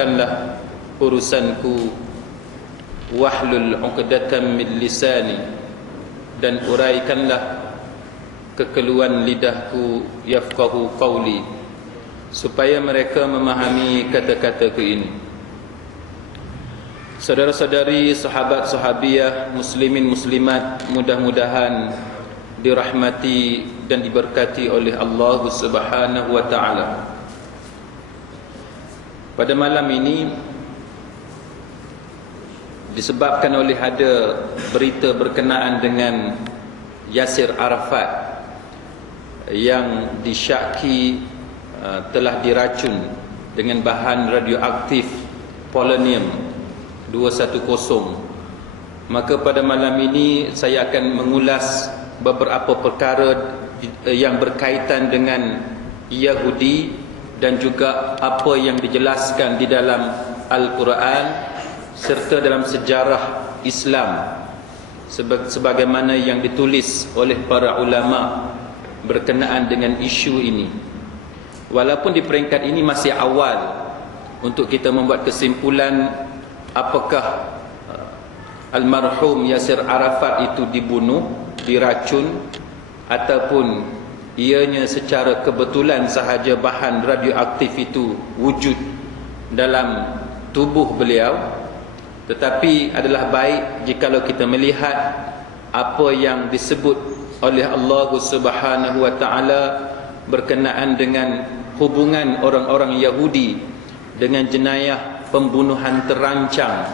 mudahkanlah urusanku, wahlul 'uqdatam min lisani, dan uraikanlah kekeluhan lidahku, yafqahu qawli, supaya mereka memahami kata-kataku ini. Saudara-saudari, sahabat-sahabiyah, muslimin muslimat, mudah-mudahan dirahmati dan diberkati oleh Allah Subhanahu wa taala. Pada malam ini, disebabkan oleh ada berita berkenaan dengan Yasir Arafat yang disyaki telah diracun dengan bahan radioaktif polonium 210, maka pada malam ini saya akan mengulas beberapa perkara yang berkaitan dengan Yahudi dan juga apa yang dijelaskan di dalam Al-Quran serta dalam sejarah Islam sebagaimana yang ditulis oleh para ulama berkenaan dengan isu ini. Walaupun di peringkat ini masih awal untuk kita membuat kesimpulan apakah almarhum Yasir Arafat itu dibunuh, diracun, ataupun ianya secara kebetulan sahaja bahan radioaktif itu wujud dalam tubuh beliau. Tetapi adalah baik jikalau kita melihat apa yang disebut oleh Allah Subhanahu wa taala berkenaan dengan hubungan orang-orang Yahudi dengan jenayah pembunuhan terancang,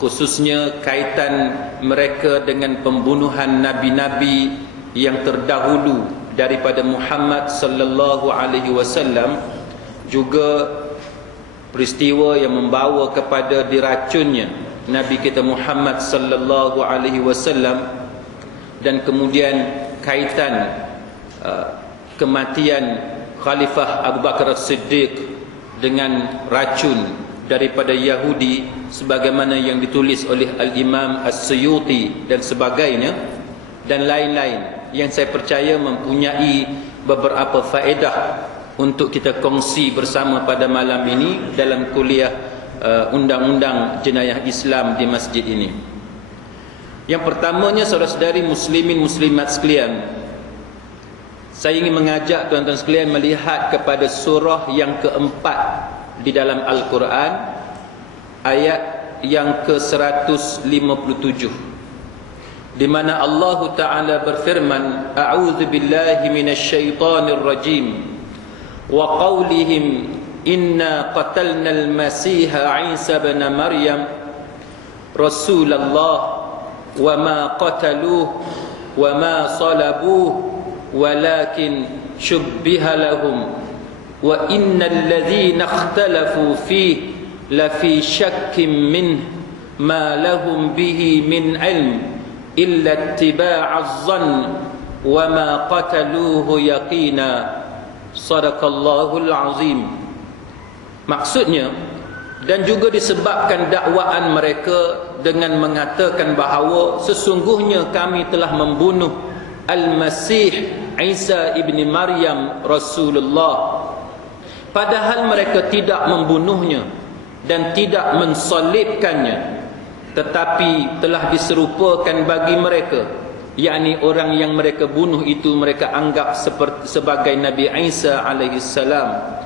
khususnya kaitan mereka dengan pembunuhan nabi-nabi yang terdahulu daripada Muhammad sallallahu alaihi wasallam, juga peristiwa yang membawa kepada diracunnya Nabi kita Muhammad sallallahu alaihi wasallam, dan kemudian kaitan kematian Khalifah Abu Bakar As-Siddiq dengan racun daripada Yahudi sebagaimana yang ditulis oleh Al-Imam As-Suyuti dan sebagainya, dan lain-lain yang saya percaya mempunyai beberapa faedah untuk kita kongsi bersama pada malam ini dalam kuliah undang-undang jenayah Islam di masjid ini. Yang pertamanya, saudara-saudari muslimin muslimat sekalian, saya ingin mengajak tuan-tuan sekalian melihat kepada surah yang keempat di dalam Al-Quran, ayat yang ke-157, di mana Allah Ta'ala berfirman, A'udzu billahi minasyaitonir rajim, wa qawlihim inna qatalna al-masiha Isa ibn Maryam Rasulullah wa ma qataluhu wa ma salabuhu walakin syubbiha lahum wa innal ladzina ikhtalafu fihi lafi syakkim min ma lahum bihi min ilm illa ittiba'az zann wa ma qataluhu yaqina. Sadaqallahul azim. Maksudnya, dan juga disebabkan dakwaan mereka dengan mengatakan bahawa sesungguhnya kami telah membunuh Al-Masih Isa ibn Maryam Rasulullah, padahal mereka tidak membunuhnya dan tidak mensalibkannya, tetapi telah diserupakan bagi mereka, yakni orang yang mereka bunuh itu mereka anggap sebagai Nabi Isa alaihi salam.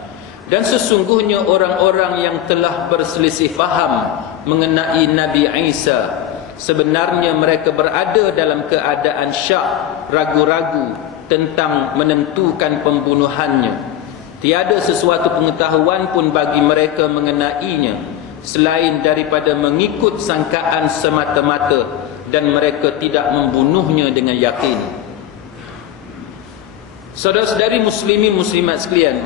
Dan sesungguhnya orang-orang yang telah berselisih faham mengenai Nabi Isa, sebenarnya mereka berada dalam keadaan syak, ragu-ragu tentang menentukan pembunuhannya. Tiada sesuatu pengetahuan pun bagi mereka mengenainya selain daripada mengikut sangkaan semata-mata, dan mereka tidak membunuhnya dengan yakin. Saudara-saudari muslimin muslimat sekalian,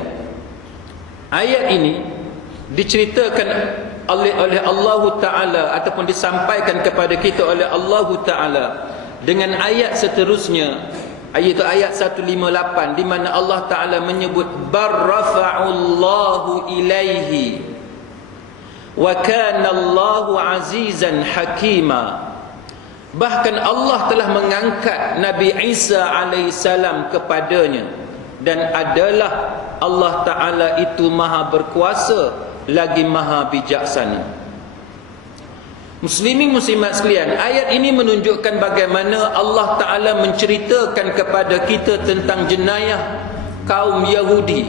ayat ini diceritakan oleh Allah Ta'ala ataupun disampaikan kepada kita oleh Allah Ta'ala dengan ayat seterusnya, iaitu ayat 158, di mana Allah Ta'ala menyebut barrafa'ullahu ilaihi wa kana Allahu azizan hakima. Bahkan Allah telah mengangkat Nabi Isa alaihissalam kepadanya, dan adalah Allah Ta'ala itu maha berkuasa lagi maha bijaksana. Muslimin muslimat sekalian, ayat ini menunjukkan bagaimana Allah Ta'ala menceritakan kepada kita tentang jenayah kaum Yahudi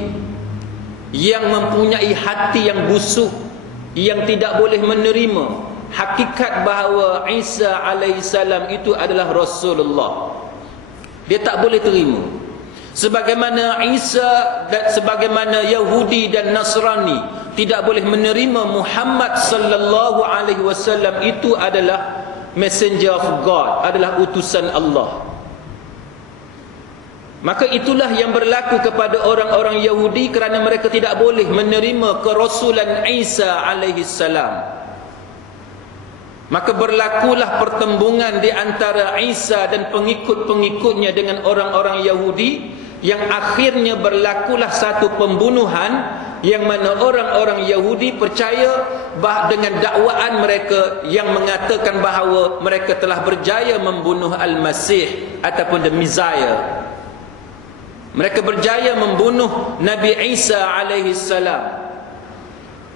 yang mempunyai hati yang busuk, yang tidak boleh menerima hakikat bahawa Isa alaihissalam itu adalah Rasulullah. Dia tak boleh terima. Sebagaimana Isa dan sebagaimana Yahudi dan Nasrani tidak boleh menerima Muhammad sallallahu alaihi wasallam itu adalah messenger of God, adalah utusan Allah. Maka itulah yang berlaku kepada orang-orang Yahudi kerana mereka tidak boleh menerima kerasulan Isa alaihi salam. Maka berlakulah pertembungan di antara Isa dan pengikut-pengikutnya dengan orang-orang Yahudi, yang akhirnya berlakulah satu pembunuhan, yang mana orang-orang Yahudi percaya dengan dakwaan mereka yang mengatakan bahawa mereka telah berjaya membunuh Al-Masih ataupun the Messiah. Mereka berjaya membunuh Nabi Isa alaihi salam.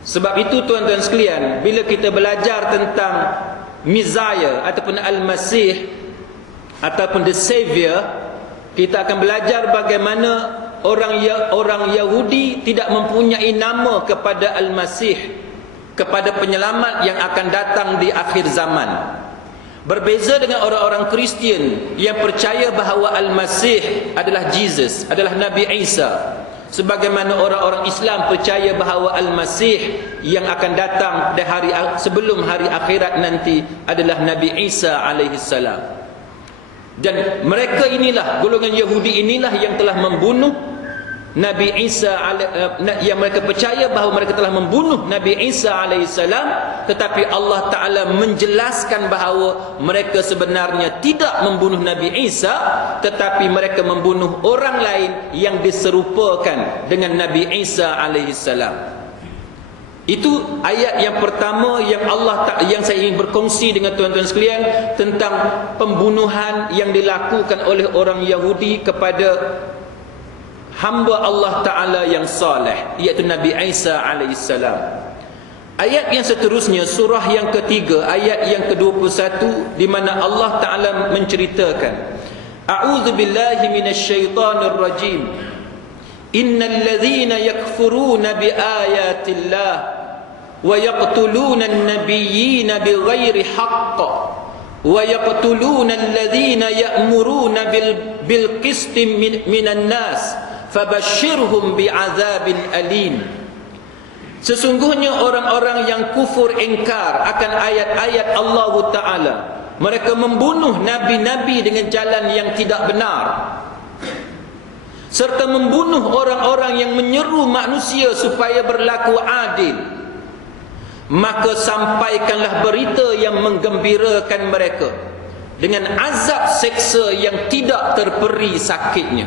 Sebab itu tuan-tuan sekalian, bila kita belajar tentang Messiah ataupun Al-Masih ataupun the Savior, kita akan belajar bagaimana orang Yahudi tidak mempunyai nama kepada Al-Masih, kepada penyelamat yang akan datang di akhir zaman. Berbeza dengan orang-orang Kristian yang percaya bahawa Al-Masih adalah Jesus, adalah Nabi Isa. Sebagaimana orang-orang Islam percaya bahawa Al-Masih yang akan datang di sebelum hari akhirat nanti adalah Nabi Isa alaihi salam. Dan mereka inilah, golongan Yahudi inilah yang telah membunuh Nabi Isa, yang mereka percaya bahawa mereka telah membunuh Nabi Isa alaihissalam, tetapi Allah Ta'ala menjelaskan bahawa mereka sebenarnya tidak membunuh Nabi Isa, tetapi mereka membunuh orang lain yang diserupakan dengan Nabi Isa alaihissalam. Itu ayat yang pertama yang saya ingin berkongsi dengan tuan-tuan sekalian tentang pembunuhan yang dilakukan oleh orang Yahudi kepada hamba Allah Ta'ala yang saleh, iaitu Nabi Isa alaihissalam. Ayat yang seterusnya, surah yang ketiga, ayat yang ke-21, di mana Allah Ta'ala menceritakan, A'udzu billahi minasyaitonir rajim. Innal ladzina yakfuruna biayatillah wa yaqtuluna an-nabiyyina bighairi haqq wa yaqtuluna alladhina ya'muruna bil qisti minan nas fabashshirhum bi'adzabin alim. Sesungguhnya orang-orang yang kufur ingkar akan ayat-ayat Allah Ta'ala, mereka membunuh nabi-nabi dengan jalan yang tidak benar, serta membunuh orang-orang yang menyeru manusia supaya berlaku adil. Maka sampaikanlah berita yang menggembirakan mereka dengan azab seksa yang tidak terperi sakitnya.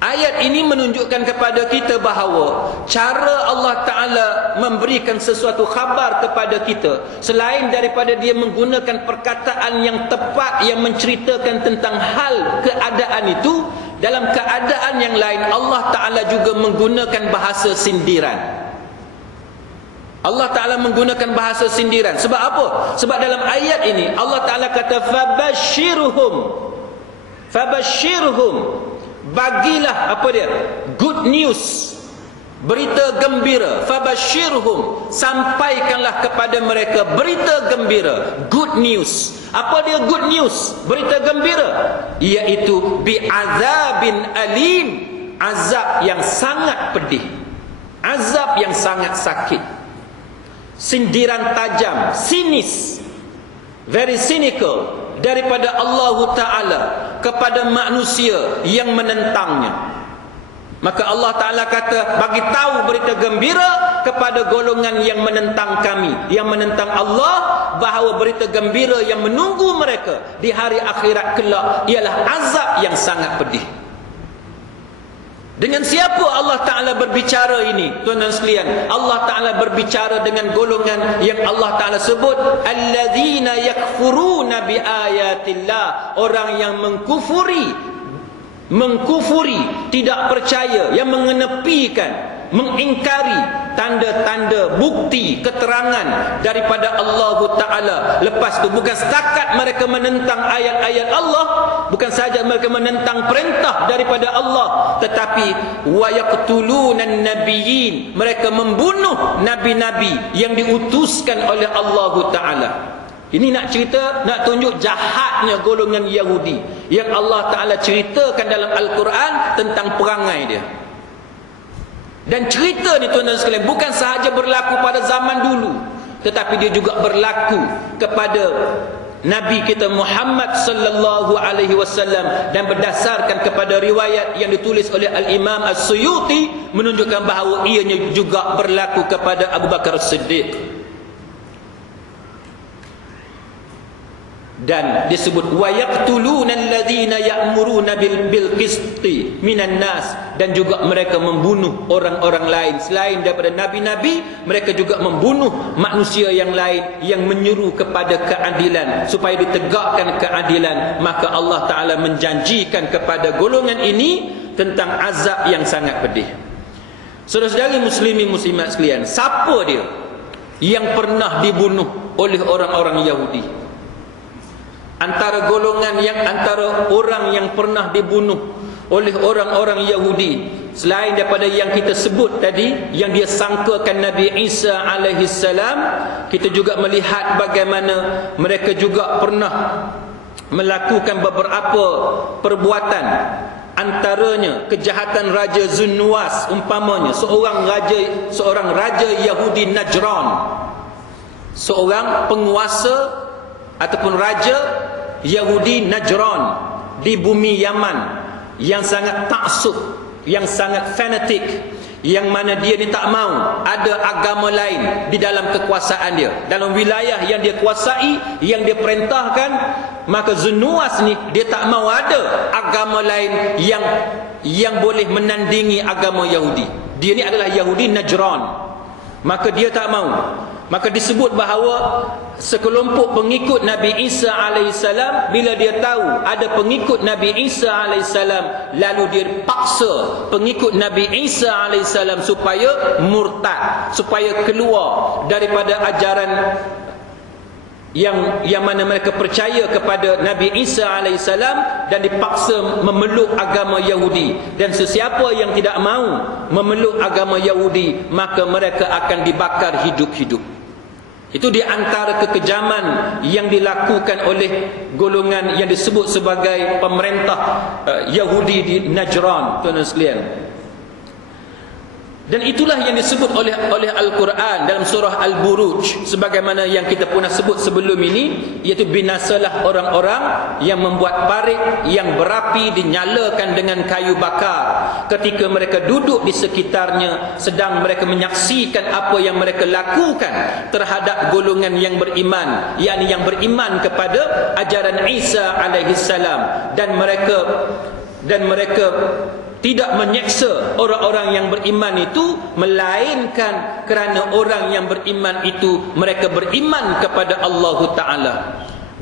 Ayat ini menunjukkan kepada kita bahawa cara Allah Ta'ala memberikan sesuatu khabar kepada kita, selain daripada dia menggunakan perkataan yang tepat yang menceritakan tentang hal keadaan itu, dalam keadaan yang lain Allah Ta'ala juga menggunakan bahasa sindiran. Allah Ta'ala menggunakan bahasa sindiran. Sebab apa? Sebab dalam ayat ini Allah Ta'ala kata Fabashshirhum, bagilah apa dia? Good news, berita gembira. Fabashshirhum, sampaikanlah kepada mereka berita gembira, good news. Apa dia good news, berita gembira? Iaitu bi'adzabin alim, azab yang sangat pedih, azab yang sangat sakit. Sindiran tajam, sinis, very cynical daripada Allah Ta'ala kepada manusia yang menentangnya. Maka Allah Ta'ala kata, bagi tahu berita gembira kepada golongan yang menentang kami, yang menentang Allah, bahawa berita gembira yang menunggu mereka di hari akhirat kelak ialah azab yang sangat pedih. Dengan siapa Allah Ta'ala berbicara ini, tuan-tuan sekalian? Allah Ta'ala berbicara dengan golongan yang Allah Ta'ala sebut alladzina yakfuruna biayatillah, orang yang mengkufuri, tidak percaya, yang mengenepikan mengingkari tanda-tanda, bukti, keterangan daripada Allah Ta'ala. Lepas tu bukan setakat mereka menentang ayat-ayat Allah, bukan saja mereka menentang perintah daripada Allah, tetapi wa yaqtulunan nabiyyin, mereka membunuh nabi-nabi yang diutuskan oleh Allah Ta'ala. Ini nak cerita, nak tunjuk jahatnya golongan Yahudi yang Allah Ta'ala ceritakan dalam Al-Quran tentang perangai dia. Dan cerita ni tuan-tuan sekalian bukan sahaja berlaku pada zaman dulu, tetapi dia juga berlaku kepada Nabi kita Muhammad sallallahu alaihi wasallam, dan berdasarkan kepada riwayat yang ditulis oleh Al-Imam As-Suyuti menunjukkan bahawa ianya juga berlaku kepada Abu Bakar As-Siddiq. Dan disebut wa yaqtuluna alladhina ya'muruna bil qisti minan nas, dan juga mereka membunuh orang-orang lain selain daripada nabi-nabi. Mereka juga membunuh manusia yang lain yang menyeru kepada keadilan, supaya ditegakkan keadilan. Maka Allah Ta'ala menjanjikan kepada golongan ini tentang azab yang sangat pedih. Saudara-saudari muslimin muslimat sekalian, siapa dia yang pernah dibunuh oleh orang-orang Yahudi? Antara orang yang pernah dibunuh oleh orang-orang Yahudi, selain daripada yang kita sebut tadi, yang dia sangkakan Nabi Isa alaihi salam, kita juga melihat bagaimana mereka juga pernah melakukan beberapa perbuatan. Antaranya kejahatan Raja Zunnuwas, umpamanya seorang raja Yahudi Najran, seorang penguasa ataupun raja Yahudi Najran di bumi Yaman yang sangat taksub, yang sangat fanatik, yang mana dia ni tak mau ada agama lain di dalam kekuasaan dia, dalam wilayah yang dia kuasai, yang dia perintahkan. Maka Zunnuwas ni dia tak mau ada agama lain yang boleh menandingi agama Yahudi. Dia ni adalah Yahudi Najran, maka dia tak mau. Maka disebut bahawa sekelompok pengikut Nabi Isa alaihissalam, bila dia tahu ada pengikut Nabi Isa alaihissalam, lalu dia paksa pengikut Nabi Isa alaihissalam supaya murtad, supaya keluar daripada ajaran yang mana mereka percaya kepada Nabi Isa alaihissalam, dan dipaksa memeluk agama Yahudi. Dan sesiapa yang tidak mahu memeluk agama Yahudi, maka mereka akan dibakar hidup-hidup. Itu di antara kekejaman yang dilakukan oleh golongan yang disebut sebagai pemerintah Yahudi di Najran, tuan-tuan sekalian. Dan itulah yang disebut oleh Al-Quran dalam surah Al-Buruj, sebagaimana yang kita pernah sebut sebelum ini, iaitu binasalah orang-orang yang membuat parit yang berapi dinyalakan dengan kayu bakar ketika mereka duduk di sekitarnya, sedang mereka menyaksikan apa yang mereka lakukan terhadap golongan yang beriman, yakni yang beriman kepada ajaran Isa alaihissalam. Dan mereka tidak menyeksa orang-orang yang beriman itu, melainkan kerana orang yang beriman itu mereka beriman kepada Allah Ta'ala.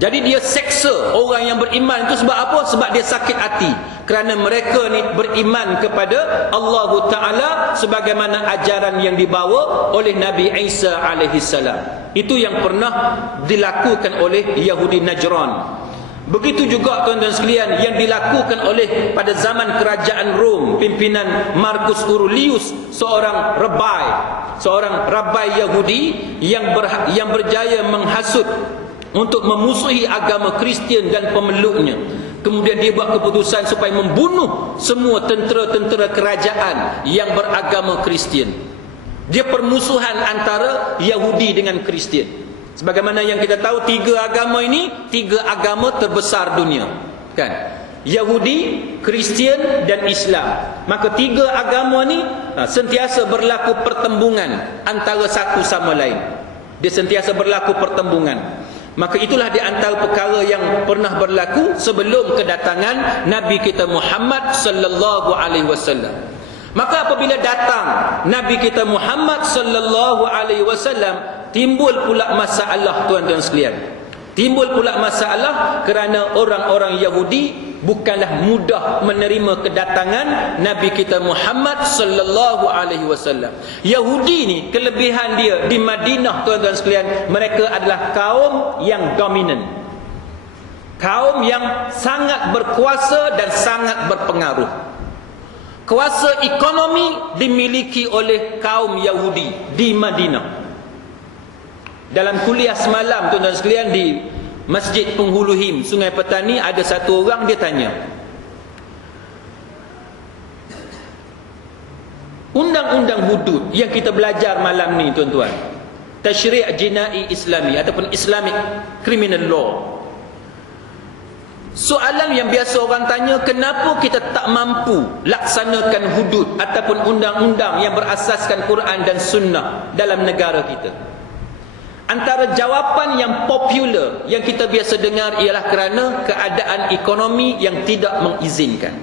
Jadi dia seksa orang yang beriman itu sebab apa? Sebab dia sakit hati kerana mereka ni beriman kepada Allah Ta'ala sebagaimana ajaran yang dibawa oleh Nabi Isa alaihissalam. Itu yang pernah dilakukan oleh Yahudi Najran. Begitu juga tuan-tuan sekalian yang dilakukan oleh pada zaman kerajaan Rom, pimpinan Marcus Aurelius, seorang rabai Yahudi yang berjaya menghasut untuk memusuhi agama Kristian dan pemeluknya. Kemudian dia buat keputusan supaya membunuh semua tentera-tentera kerajaan yang beragama Kristian. Dia permusuhan antara Yahudi dengan Kristian. Sebagaimana yang kita tahu, tiga agama terbesar dunia, kan? Yahudi, Kristian dan Islam. Maka tiga agama ni sentiasa berlaku pertembungan antara satu sama lain. Dia sentiasa berlaku pertembungan. Maka itulah di antara perkara yang pernah berlaku sebelum kedatangan Nabi kita Muhammad sallallahu alaihi wasallam. Maka apabila datang Nabi kita Muhammad sallallahu alaihi wasallam, timbul pula masalah, tuan-tuan sekalian. Timbul pula masalah kerana orang-orang Yahudi bukanlah mudah menerima kedatangan Nabi kita Muhammad sallallahu alaihi wasallam. Yahudi ni kelebihan dia di Madinah, tuan-tuan sekalian, mereka adalah kaum yang dominan, kaum yang sangat berkuasa dan sangat berpengaruh. Kuasa ekonomi dimiliki oleh kaum Yahudi di Madinah. Dalam kuliah semalam, tuan-tuan sekalian, di Masjid Penghulu Him, Sungai Petani, ada satu orang dia tanya, undang-undang hudud yang kita belajar malam ni, tuan-tuan, Tashri' Jinai Islami ataupun Islamic Criminal Law, soalan yang biasa orang tanya, kenapa kita tak mampu laksanakan hudud ataupun undang-undang yang berasaskan Quran dan Sunnah dalam negara kita? Antara jawapan yang popular yang kita biasa dengar ialah kerana keadaan ekonomi yang tidak mengizinkan.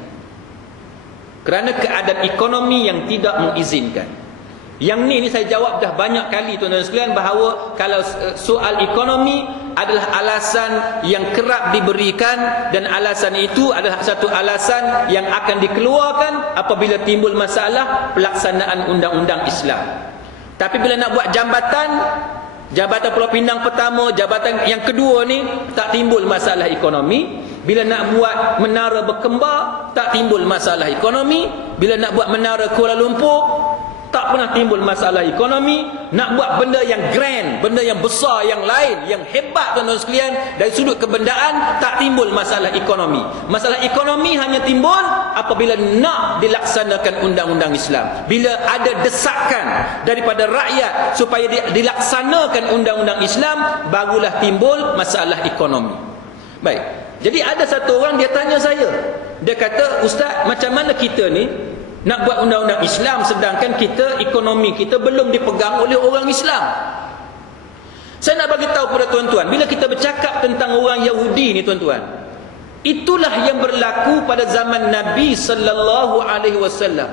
Kerana keadaan ekonomi yang tidak mengizinkan. Yang ni saya jawab dah banyak kali, tuan-tuan sekalian, bahawa kalau soal ekonomi adalah alasan yang kerap diberikan, dan alasan itu adalah satu alasan yang akan dikeluarkan apabila timbul masalah pelaksanaan undang-undang Islam. Tapi bila nak buat Jabatan Pulau Pinang pertama, jabatan yang kedua ni, tak timbul masalah ekonomi. Bila nak buat menara berkembar, tak timbul masalah ekonomi. Bila nak buat menara Kuala Lumpur, tak pernah timbul masalah ekonomi. Nak buat benda yang grand, benda yang besar, yang lain, yang hebat, tuan-tuan sekalian, dari sudut kebendaan, tak timbul masalah ekonomi. Masalah ekonomi hanya timbul apabila nak dilaksanakan undang-undang Islam. Bila ada desakan daripada rakyat supaya dilaksanakan undang-undang Islam, barulah timbul masalah ekonomi. Baik, jadi ada satu orang dia tanya saya, dia kata, Ustaz, macam mana kita ni nak buat undang-undang Islam sedangkan kita, ekonomi kita belum dipegang oleh orang Islam? Saya nak bagi tahu kepada tuan-tuan, bila kita bercakap tentang orang Yahudi ni, tuan-tuan, itulah yang berlaku pada zaman Nabi sallallahu alaihi wasallam.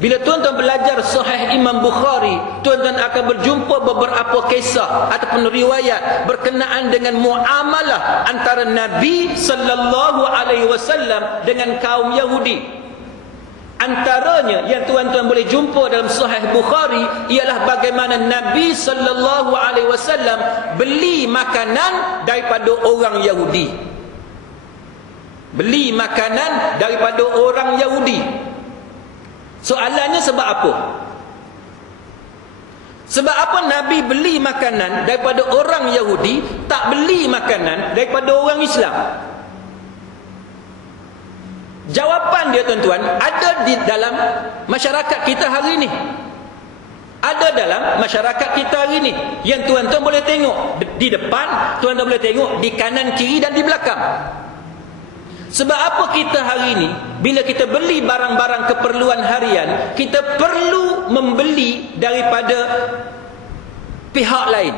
Bila tuan-tuan belajar Sahih Imam Bukhari, tuan-tuan akan berjumpa beberapa kisah ataupun riwayat berkenaan dengan muamalah antara Nabi sallallahu alaihi wasallam dengan kaum Yahudi. Antaranya yang tuan-tuan boleh jumpa dalam Sahih Bukhari ialah bagaimana Nabi sallallahu alaihi wasallam beli makanan daripada orang Yahudi. Beli makanan daripada orang Yahudi. Soalannya sebab apa? Sebab apa Nabi beli makanan daripada orang Yahudi, tak beli makanan daripada orang Islam? Jawapan dia, tuan-tuan, ada di dalam masyarakat kita hari ini. Ada dalam masyarakat kita hari ini. Yang tuan-tuan boleh tengok di depan, tuan-tuan boleh tengok di kanan, kiri dan di belakang. Sebab apa kita hari ini, bila kita beli barang-barang keperluan harian, kita perlu membeli daripada pihak lain.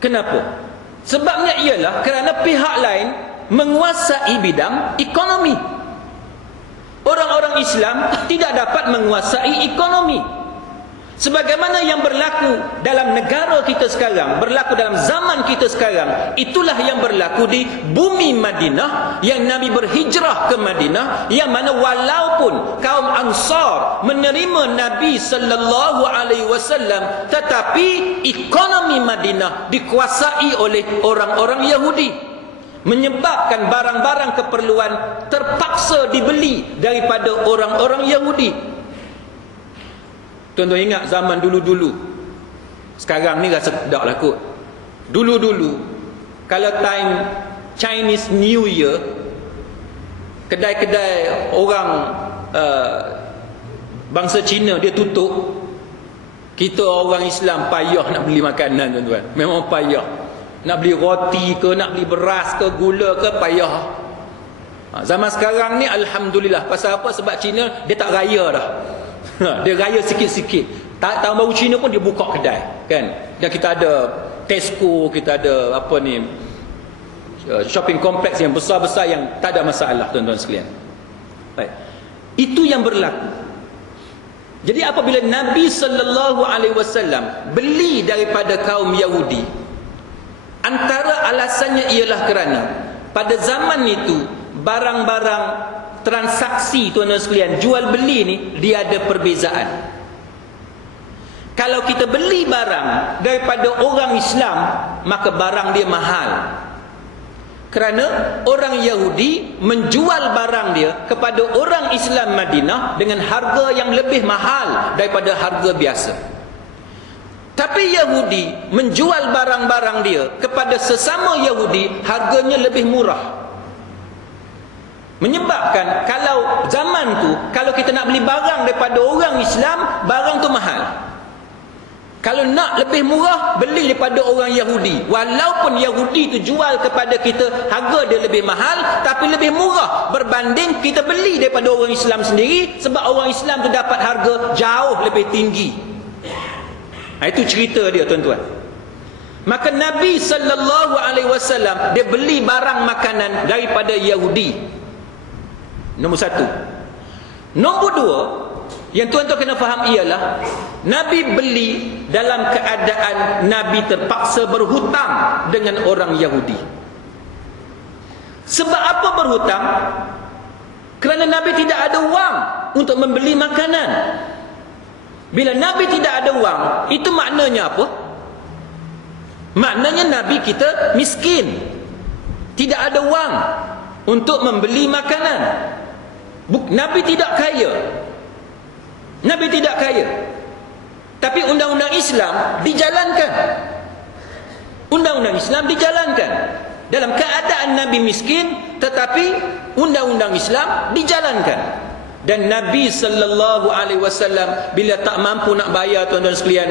Kenapa? Sebabnya ialah kerana pihak lain menguasai bidang ekonomi. Orang-orang Islam tidak dapat menguasai ekonomi. Sebagaimana yang berlaku dalam negara kita sekarang, berlaku dalam zaman kita sekarang, itulah yang berlaku di bumi Madinah, yang Nabi berhijrah ke Madinah, yang mana walaupun kaum Ansar menerima Nabi sallallahu alaihi wasallam, tetapi ekonomi Madinah dikuasai oleh orang-orang Yahudi, menyebabkan barang-barang keperluan terpaksa dibeli daripada orang-orang Yahudi. Tuan-tuan ingat zaman dulu-dulu, sekarang ni rasa tak lah kot. Dulu-dulu, kalau time Chinese New Year, kedai-kedai orang bangsa Cina dia tutup. Kita orang Islam payah nak beli makanan, tuan-tuan. Memang payah. Nak beli roti ke, nak beli beras ke, gula ke, payah. Zaman sekarang ni alhamdulillah. Pasal apa? Sebab Cina dia tak raya dah. Dia raya sikit-sikit. Tahun baru Cina pun dia buka kedai, kan? Dan kita ada Tesco, kita ada apa ni, shopping kompleks yang besar-besar yang tak ada masalah, tuan-tuan sekalian. Baik. Itu yang berlaku. Jadi apabila Nabi sallallahu alaihi wasallam beli daripada kaum Yahudi, antara alasannya ialah kerana pada zaman itu barang-barang transaksi tuan-tuan sekalian, jual beli ni dia ada perbezaan. Kalau kita beli barang daripada orang Islam, maka barang dia mahal. Kerana orang Yahudi menjual barang dia kepada orang Islam Madinah dengan harga yang lebih mahal daripada harga biasa. Tapi Yahudi menjual barang-barang dia kepada sesama Yahudi, harganya lebih murah. Menyebabkan kalau zaman tu, kalau kita nak beli barang daripada orang Islam, barang tu mahal. Kalau nak lebih murah, beli daripada orang Yahudi. Walaupun Yahudi tu jual kepada kita, harga dia lebih mahal, tapi lebih murah berbanding kita beli daripada orang Islam sendiri, sebab orang Islam tu dapat harga jauh lebih tinggi. Itu cerita dia tuan-tuan. Maka Nabi SAW dia beli barang makanan daripada Yahudi. Nombor satu. Nombor dua, yang tuan-tuan kena faham ialah Nabi beli dalam keadaan Nabi terpaksa berhutang dengan orang Yahudi. Sebab apa berhutang? Kerana Nabi tidak ada wang untuk membeli makanan. Bila Nabi tidak ada wang, itu maknanya apa? Maknanya Nabi kita miskin, tidak ada wang untuk membeli makanan. Nabi tidak kaya. Nabi tidak kaya. Tapi undang-undang Islam dijalankan. Undang-undang Islam dijalankan. Dalam keadaan Nabi miskin, tetapi undang-undang Islam dijalankan. Dan Nabi SAW bila tak mampu nak bayar tuan-tuan sekalian,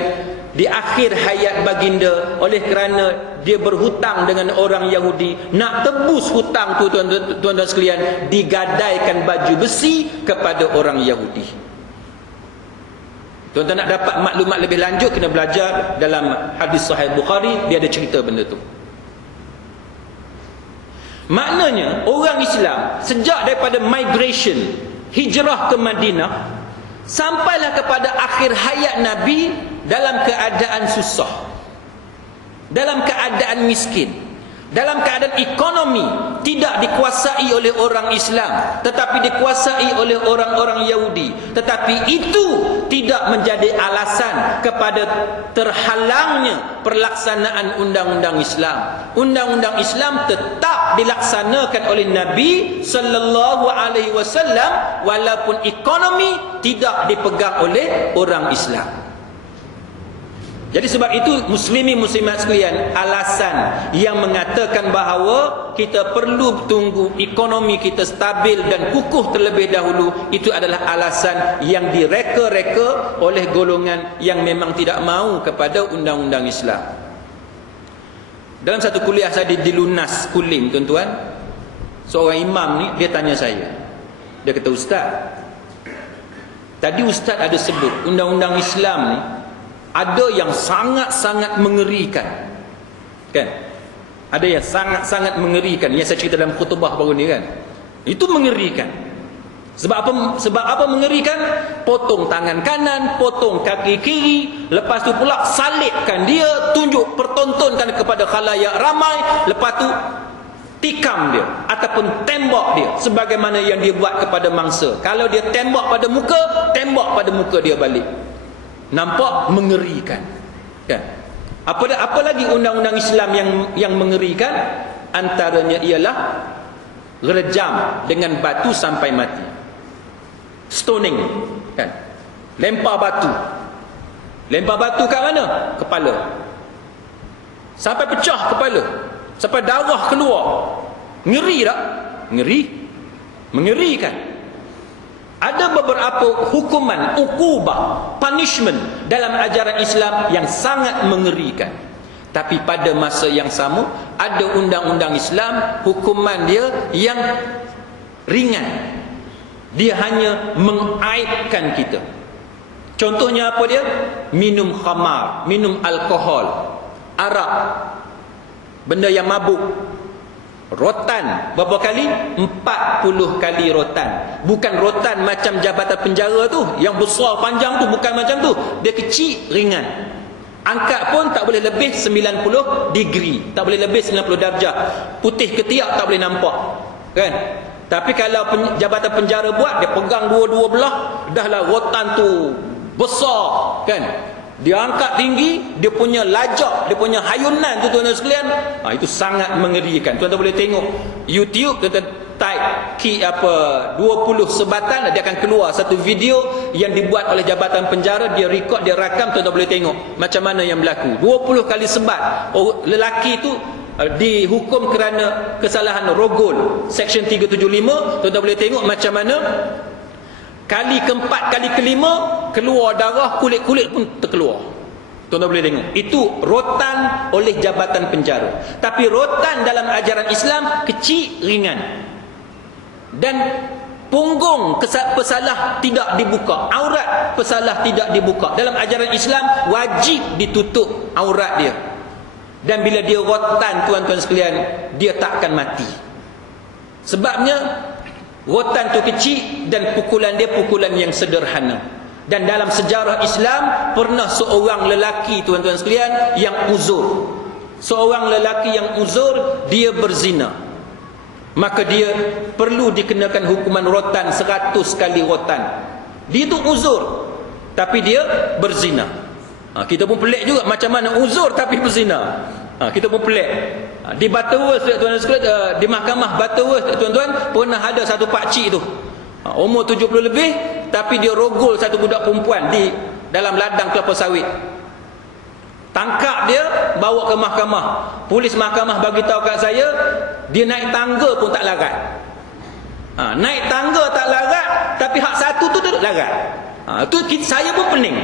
di akhir hayat baginda, oleh kerana dia berhutang dengan orang Yahudi, nak tebus hutang tu tuan-tuan sekalian, digadaikan baju besi kepada orang Yahudi. Tuan-tuan nak dapat maklumat lebih lanjut, kena belajar dalam hadis Sahih Bukhari, dia ada cerita benda tu. Maknanya orang Islam sejak daripada migration, hijrah ke Madinah, sampailah kepada akhir hayat Nabi dalam keadaan susah, dalam keadaan miskin, dalam keadaan ekonomi tidak dikuasai oleh orang Islam, tetapi dikuasai oleh orang-orang Yahudi. Tetapi itu tidak menjadi alasan kepada terhalangnya pelaksanaan undang-undang Islam. Undang-undang Islam tetap dilaksanakan oleh Nabi sallallahu alaihi wasallam walaupun ekonomi tidak dipegang oleh orang Islam. Jadi sebab itu muslimin muslimat sekalian, alasan yang mengatakan bahawa kita perlu tunggu ekonomi kita stabil dan kukuh terlebih dahulu, itu adalah alasan yang direka-reka oleh golongan yang memang tidak mahu kepada undang-undang Islam. Dalam satu kuliah saya di Lunas Kulim tuan-tuan, seorang imam ni dia tanya saya. Dia kata, "Ustaz, tadi Ustaz ada sebut undang-undang Islam ni ada yang sangat-sangat mengerikan." Kan? Ada yang sangat-sangat mengerikan. Yang saya cerita dalam khutbah baru ni kan. Itu mengerikan. Sebab apa mengerikan? Potong tangan kanan, potong kaki kiri, lepas tu pula salibkan dia, tunjuk pertontonkan kepada khalayak ramai, lepas tu tikam dia ataupun tembak dia sebagaimana yang dia buat kepada mangsa. Kalau dia tembak pada muka dia balik. Nampak mengerikan, kan? Apa lagi undang-undang Islam yang mengerikan? Antaranya ialah rejam dengan batu sampai mati, stoning, kan? Lempar batu kat mana? Kepala, sampai pecah kepala, sampai darah keluar. Ngeri tak? Mengerikan. Ada beberapa hukuman, ukubah, punishment dalam ajaran Islam yang sangat mengerikan. Tapi pada masa yang sama, ada undang-undang Islam, hukuman dia yang ringan. Dia hanya mengaibkan kita. Contohnya apa dia? Minum khamar, minum alkohol, arak, benda yang mabuk. Rotan berapa kali? 40 kali rotan. Bukan rotan macam jabatan penjara tu, yang besar panjang tu, bukan macam tu. Dia kecil, ringan. Angkat pun tak boleh lebih 90 degree, tak boleh lebih 90 darjah. Putih ketiak tak boleh nampak, kan? Tapi kalau jabatan penjara buat, dia pegang dua-dua belah, dahlah rotan tu besar, kan? Dia angkat tinggi, dia punya lajak, dia punya hayunan tu tuan-tuan sekalian, itu sangat mengerikan. Tuan-tuan boleh tengok YouTube, tuan-tuan type key 20 sebatan, dia akan keluar satu video yang dibuat oleh jabatan penjara. Dia record, dia rakam, tuan-tuan boleh tengok macam mana yang berlaku. 20 kali sebat. Lelaki tu dihukum kerana kesalahan rogol, section 375. Tuan-tuan boleh tengok macam mana kali keempat, kali kelima keluar darah, kulit-kulit pun terkeluar. Tuan-tuan boleh tengok. Itu rotan oleh jabatan penjara. Tapi rotan dalam ajaran Islam kecil, ringan. Dan punggung pesalah tidak dibuka, aurat pesalah tidak dibuka. Dalam ajaran Islam wajib ditutup aurat dia. Dan bila dia rotan, tuan-tuan sekalian, dia tak akan mati. Sebabnya rotan tu kecil dan pukulan dia pukulan yang sederhana. Dan dalam sejarah Islam pernah seorang lelaki, tuan-tuan sekalian, yang uzur. Seorang lelaki yang uzur, dia berzina. Maka dia perlu dikenakan hukuman rotan 100 kali rotan. Dia tu uzur, tapi dia berzina. Kita pun pelik juga, macam mana uzur tapi berzina. Kita pun pelik. Di Butterworth, tuan-tuan sekalian, di mahkamah Butterworth, tuan-tuan, pernah ada satu pakcik tu, umur 70 lebih, tapi dia rogol satu budak perempuan di dalam ladang kelapa sawit. Tangkap dia, bawa ke mahkamah. Polis mahkamah bagi tahu kat saya, dia naik tangga pun tak larat. Naik tangga tak larat, tapi hak satu tu duduk larat. Tu saya pun pening.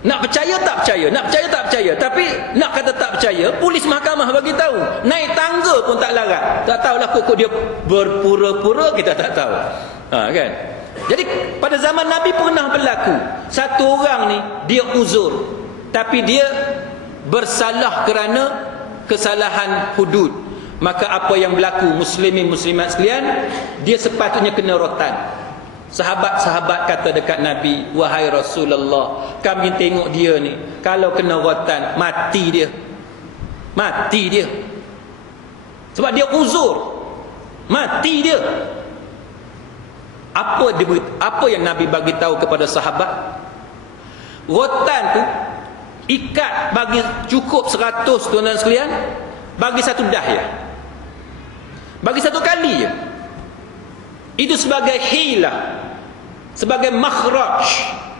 Nak percaya tak percaya, nak percaya tak percaya. Tapi nak kata tak percaya, polis mahkamah bagi tahu, naik tangga pun tak larat. Tak tahulah kok dia berpura-pura, kita tak tahu. Kan? Jadi pada zaman Nabi pernah berlaku. Satu orang ni dia uzur, tapi dia bersalah kerana kesalahan hudud. Maka apa yang berlaku, muslimin muslimat sekalian, dia sepatutnya kena rotan. Sahabat-sahabat kata dekat Nabi, wahai Rasulullah, kami tengok dia ni, kalau kena rotan, mati dia. Mati dia. Sebab dia uzur. Mati dia. Apa yang Nabi bagi tahu kepada sahabat? Rotan tu ikat, bagi cukup 100, tuan-tuan sekalian, bagi satu dah ya. Bagi satu kali je. Itu sebagai hilah, sebagai makhraj,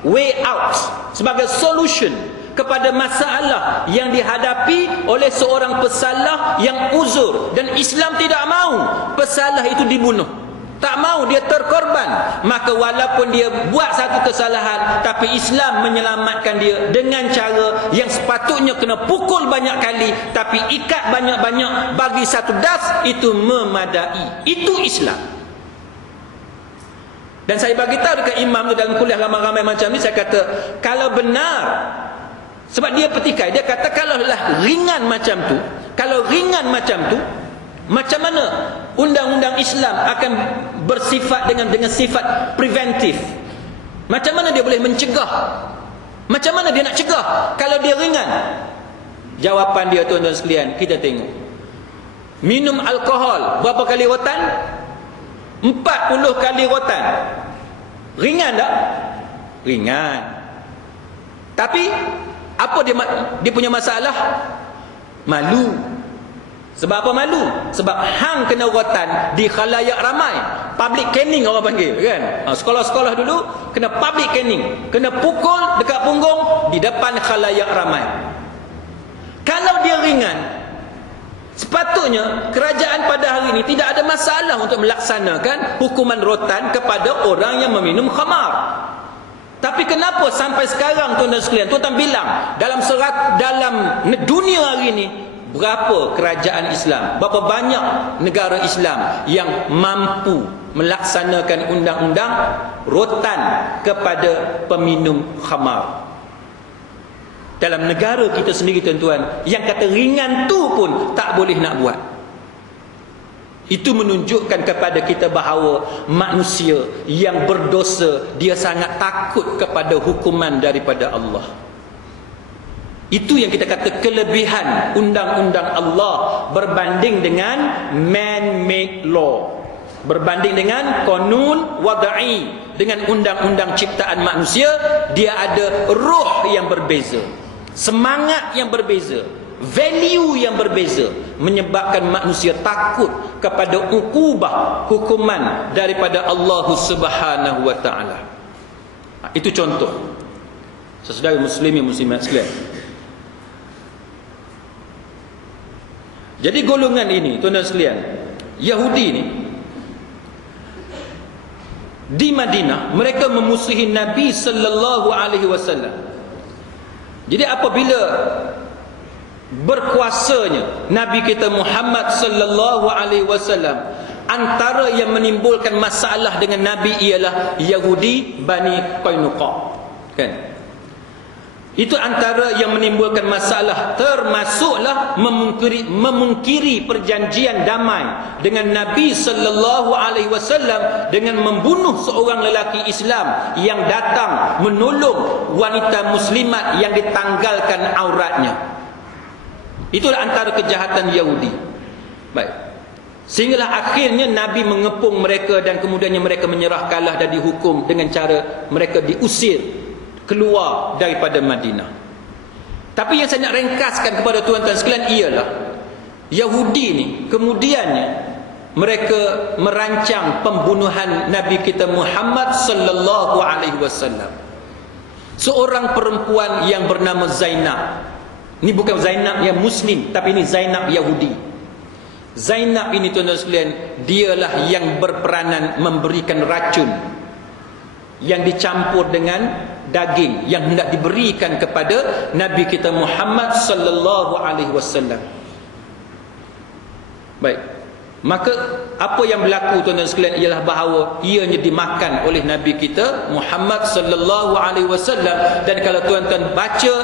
way out, sebagai solution kepada masalah yang dihadapi oleh seorang pesalah yang uzur. Dan Islam tidak mahu pesalah itu dibunuh, tak mahu dia terkorban. Maka walaupun dia buat satu kesalahan, tapi Islam menyelamatkan dia dengan cara yang sepatutnya kena pukul banyak kali, tapi ikat banyak-banyak, bagi satu das, itu memadai. Itu Islam. Dan saya bagi tahu dekat imam tu dalam kuliah ramai-ramai macam ni, saya kata, kalau benar, sebab dia petikai, dia kata kalaulah ringan macam tu, kalau ringan macam tu, macam mana undang-undang Islam akan bersifat dengan sifat preventif? Macam mana dia boleh mencegah? Macam mana dia nak cegah kalau dia ringan? Jawapan dia, tuan-tuan sekalian, kita tengok. Minum alkohol berapa kali rotan? 40 kali rotan. Ringan tak? Ringan. Tapi apa dia punya masalah? Malu. Sebab apa malu? Sebab hang kena rotan di khalayak ramai. Public caning orang panggil, kan? Sekolah-sekolah dulu kena public caning, kena pukul dekat punggung di depan khalayak ramai. Kalau dia ringan, sepatutnya kerajaan pada hari ini tidak ada masalah untuk melaksanakan hukuman rotan kepada orang yang meminum khamar. Tapi kenapa sampai sekarang, tuan-tuan sekalian, tuan-tuan bilang dalam dunia hari ini, berapa kerajaan Islam, berapa banyak negara Islam yang mampu melaksanakan undang-undang rotan kepada peminum khamar? Dalam negara kita sendiri, tuan-tuan, yang kata ringan tu pun tak boleh nak buat. Itu menunjukkan kepada kita bahawa manusia yang berdosa, dia sangat takut kepada hukuman daripada Allah. Itu yang kita kata kelebihan undang-undang Allah berbanding dengan man-made law, berbanding dengan qanun wada'i, dengan undang-undang ciptaan manusia. Dia ada ruh yang berbeza, semangat yang berbeza, value yang berbeza, menyebabkan manusia takut kepada ukubah, hukuman daripada Allah Subhanahu wa taala. Itu contoh. Saudara muslimin muslimat sekalian, jadi golongan ini, tuan-tuan sekalian, Yahudi ni di Madinah, mereka memusuhi Nabi sallallahu alaihi wasallam. Jadi apabila berkuasanya Nabi kita Muhammad sallallahu alaihi wasallam, antara yang menimbulkan masalah dengan Nabi ialah Yahudi Bani Qainuqa, kan? Itu antara yang menimbulkan masalah, termasuklah memungkiri perjanjian damai dengan Nabi sallallahu alaihi wasallam dengan membunuh seorang lelaki Islam yang datang menolong wanita muslimat yang ditanggalkan auratnya. Itulah antara kejahatan Yahudi. Baik. Sehinggalah akhirnya Nabi mengepung mereka dan kemudiannya mereka menyerah kalah dan dihukum dengan cara mereka diusir keluar daripada Madinah. Tapi yang saya nak ringkaskan kepada tuan-tuan sekalian ialah Yahudi ni kemudiannya mereka merancang pembunuhan Nabi kita Muhammad sallallahu alaihi wasallam. Seorang perempuan yang bernama Zainab. Ini bukan Zainab yang muslim, tapi ini Zainab Yahudi. Zainab ini tuan-tuan sekalian, dialah yang berperanan memberikan racun yang dicampur dengan daging yang hendak diberikan kepada Nabi kita Muhammad sallallahu alaihi wasallam. Baik. Maka apa yang berlaku tuan-tuan sekalian ialah bahawa ianya dimakan oleh Nabi kita Muhammad sallallahu alaihi wasallam. Dan kalau tuan-tuan baca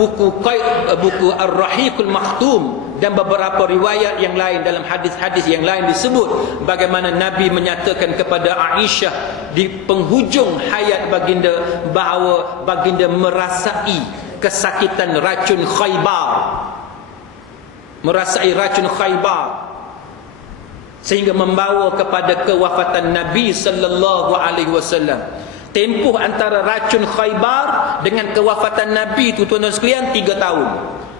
buku Ar-Rahiqul Maktum dan beberapa riwayat yang lain, dalam hadis-hadis yang lain disebut bagaimana Nabi menyatakan kepada Aisyah di penghujung hayat baginda bahawa baginda merasai kesakitan racun Khaybar, merasai racun Khaybar, sehingga membawa kepada kewafatan Nabi sallallahu alaihi wasallam. Tempoh antara racun Khaybar dengan kewafatan Nabi itu tuan-tuan sekalian 3 tahun.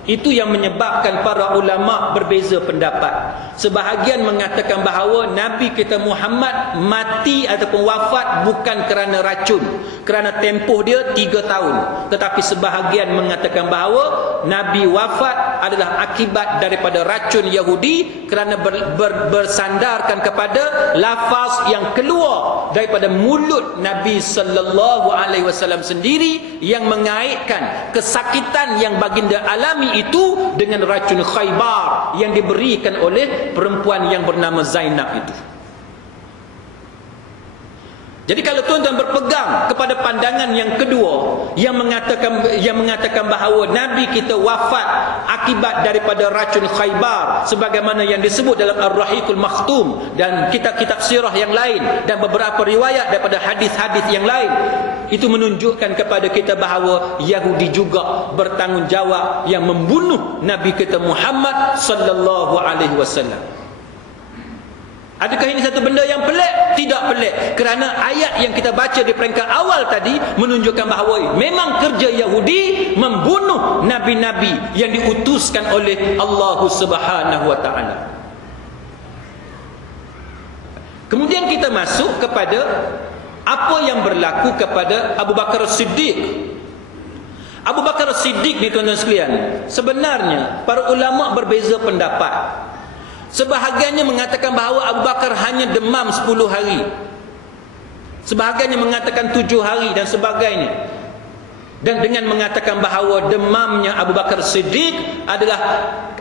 Itu yang menyebabkan para ulama berbeza pendapat. Sebahagian mengatakan bahawa Nabi kita Muhammad mati ataupun wafat bukan kerana racun, kerana tempoh dia 3 tahun. Tetapi sebahagian mengatakan bahawa Nabi wafat adalah akibat daripada racun Yahudi, kerana bersandarkan kepada lafaz yang keluar daripada mulut Nabi sallallahu alaihi wasallam sendiri yang mengaitkan kesakitan yang baginda alami itu dengan racun Khaybar yang diberikan oleh perempuan yang bernama Zainab itu. Jadi kalau tuan-tuan berpegang kepada pandangan yang kedua yang mengatakan bahawa Nabi kita wafat akibat daripada racun Khaybar sebagaimana yang disebut dalam Ar-Rahiqul Maktum dan kitab-kitab sirah yang lain dan beberapa riwayat daripada hadis-hadis yang lain, itu menunjukkan kepada kita bahawa Yahudi juga bertanggungjawab yang membunuh Nabi kita Muhammad sallallahu alaihi wasallam. Adakah ini satu benda yang pelik? Tidak pelik, kerana ayat yang kita baca di peringkat awal tadi menunjukkan bahawa memang kerja Yahudi membunuh nabi-nabi yang diutuskan oleh Allah Subhanahu wa taala. Kemudian kita masuk kepada apa yang berlaku kepada Abu Bakar Siddiq. Abu Bakar Siddiq ni tuan-tuan sekalian, sebenarnya para ulama berbeza pendapat. Sebahagiannya mengatakan bahawa Abu Bakar hanya demam 10 hari. Sebahagiannya mengatakan 7 hari dan sebagainya. Dan dengan mengatakan bahawa demamnya Abu Bakar Siddiq adalah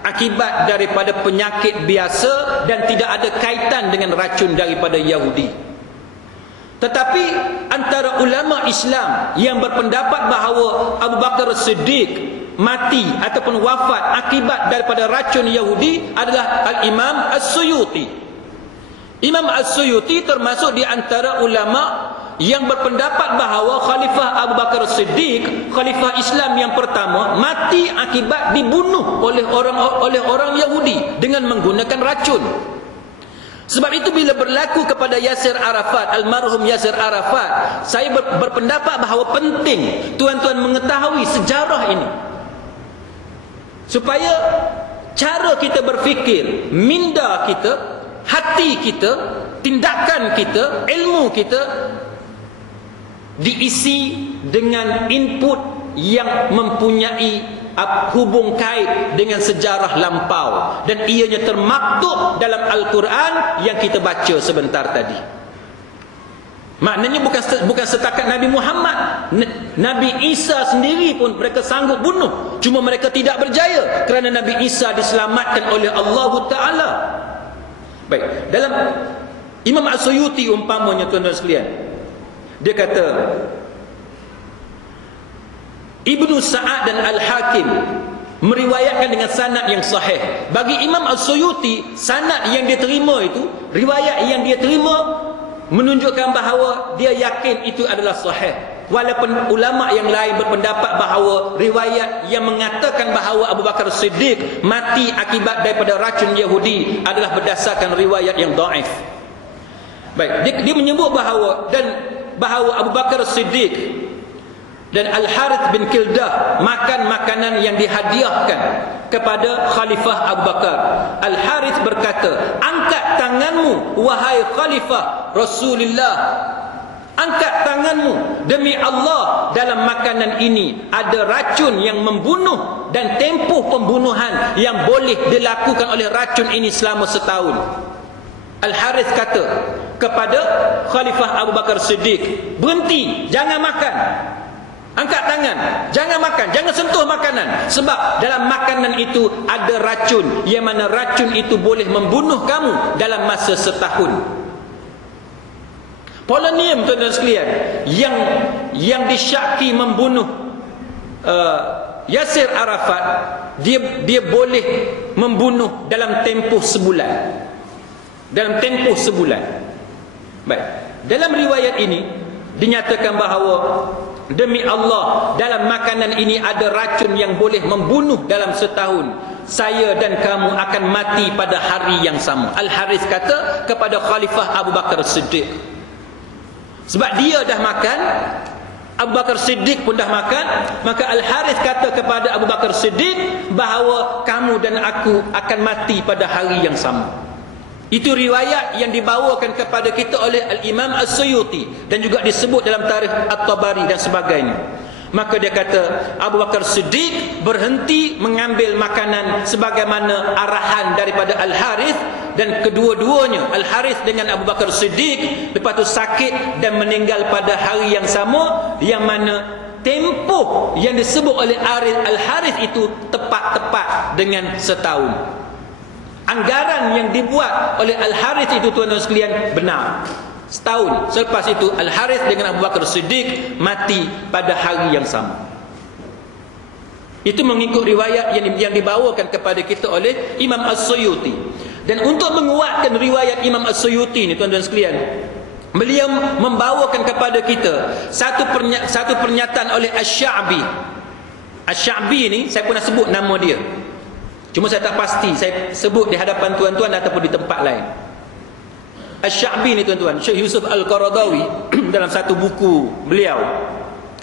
akibat daripada penyakit biasa dan tidak ada kaitan dengan racun daripada Yahudi. Tetapi antara ulama Islam yang berpendapat bahawa Abu Bakar Siddiq mati ataupun wafat akibat daripada racun Yahudi adalah Al-Imam As-Suyuti. Imam As-Suyuti termasuk di antara ulama yang berpendapat bahawa Khalifah Abu Bakar Siddiq, Khalifah Islam yang pertama, mati akibat dibunuh oleh orang Yahudi dengan menggunakan racun. Sebab itu bila berlaku kepada Yasir Arafat, almarhum Yasir Arafat, saya berpendapat bahawa penting tuan-tuan mengetahui sejarah ini, supaya cara kita berfikir, minda kita, hati kita, tindakan kita, ilmu kita diisi dengan input yang mempunyai hubung kait dengan sejarah lampau, dan ianya termaktub dalam Al-Quran yang kita baca sebentar tadi. Maknanya bukan setakat Nabi Muhammad, Nabi Isa sendiri pun mereka sanggup bunuh, cuma mereka tidak berjaya kerana Nabi Isa diselamatkan oleh Allah Ta'ala. Baik, dalam Imam As-Suyuti umpamanya tuan-tuan sekalian, dia kata Ibnu Sa'ad dan Al-Hakim meriwayatkan dengan sanad yang sahih. Bagi Imam As-Suyuti, sanad yang dia terima itu, riwayat yang dia terima menunjukkan bahawa dia yakin itu adalah sahih. Walaupun ulama yang lain berpendapat bahawa riwayat yang mengatakan bahawa Abu Bakar Siddiq mati akibat daripada racun Yahudi adalah berdasarkan riwayat yang dhaif. Baik, dia menyebut bahawa Abu Bakar Siddiq dan Al-Harith bin Kildah makan makanan yang dihadiahkan kepada Khalifah Abu Bakar. Al-Harith berkata, "Angkat tanganmu wahai Khalifah Rasulullah. Angkat tanganmu, demi Allah dalam makanan ini ada racun yang membunuh dan tempoh pembunuhan yang boleh dilakukan oleh racun ini selama setahun." Al-Harith kata kepada Khalifah Abu Bakar Siddiq, "Berhenti, jangan makan. Angkat tangan, jangan makan, jangan sentuh makanan, sebab dalam makanan itu ada racun, yang mana racun itu boleh membunuh kamu dalam masa setahun." Polonium tuan-tuan sekalian, yang disyaki membunuh Yasir Arafat, dia boleh membunuh dalam tempoh sebulan. Dalam tempoh sebulan. Baik, dalam riwayat ini dinyatakan bahawa demi Allah dalam makanan ini ada racun yang boleh membunuh dalam setahun. Saya dan kamu akan mati pada hari yang sama. Al-Harith kata kepada Khalifah Abu Bakar Siddiq. Sebab dia dah makan, Abu Bakar Siddiq pun dah makan, maka Al-Harith kata kepada Abu Bakar Siddiq bahawa kamu dan aku akan mati pada hari yang sama. Itu riwayat yang dibawakan kepada kita oleh Al-Imam As-Suyuti dan juga disebut dalam tarikh At-Tabari dan sebagainya. Maka dia kata Abu Bakar Siddiq berhenti mengambil makanan sebagaimana arahan daripada Al-Harith, dan kedua-duanya, Al-Harith dengan Abu Bakar Siddiq, lepas tu sakit dan meninggal pada hari yang sama, yang mana tempoh yang disebut oleh Al-Harith itu tepat-tepat dengan setahun. Anggaran yang dibuat oleh Al-Harith itu tuan-tuan sekalian benar. Setahun selepas itu Al-Harith dengan Abu Bakar Siddiq mati pada hari yang sama. Itu mengikut riwayat yang dibawakan kepada kita oleh Imam As-Suyuti. Dan untuk menguatkan riwayat Imam As-Suyuti ini tuan-tuan sekalian, beliau membawakan kepada kita satu pernyataan oleh Asy-Sya'bi. Asy-Sya'bi ini saya pernah sebut nama dia, cuma saya tak pasti saya sebut di hadapan tuan-tuan ataupun di tempat lain. Asy-Sya'bi ni tuan-tuan, Syekh Yusuf Al-Qaradawi dalam satu buku beliau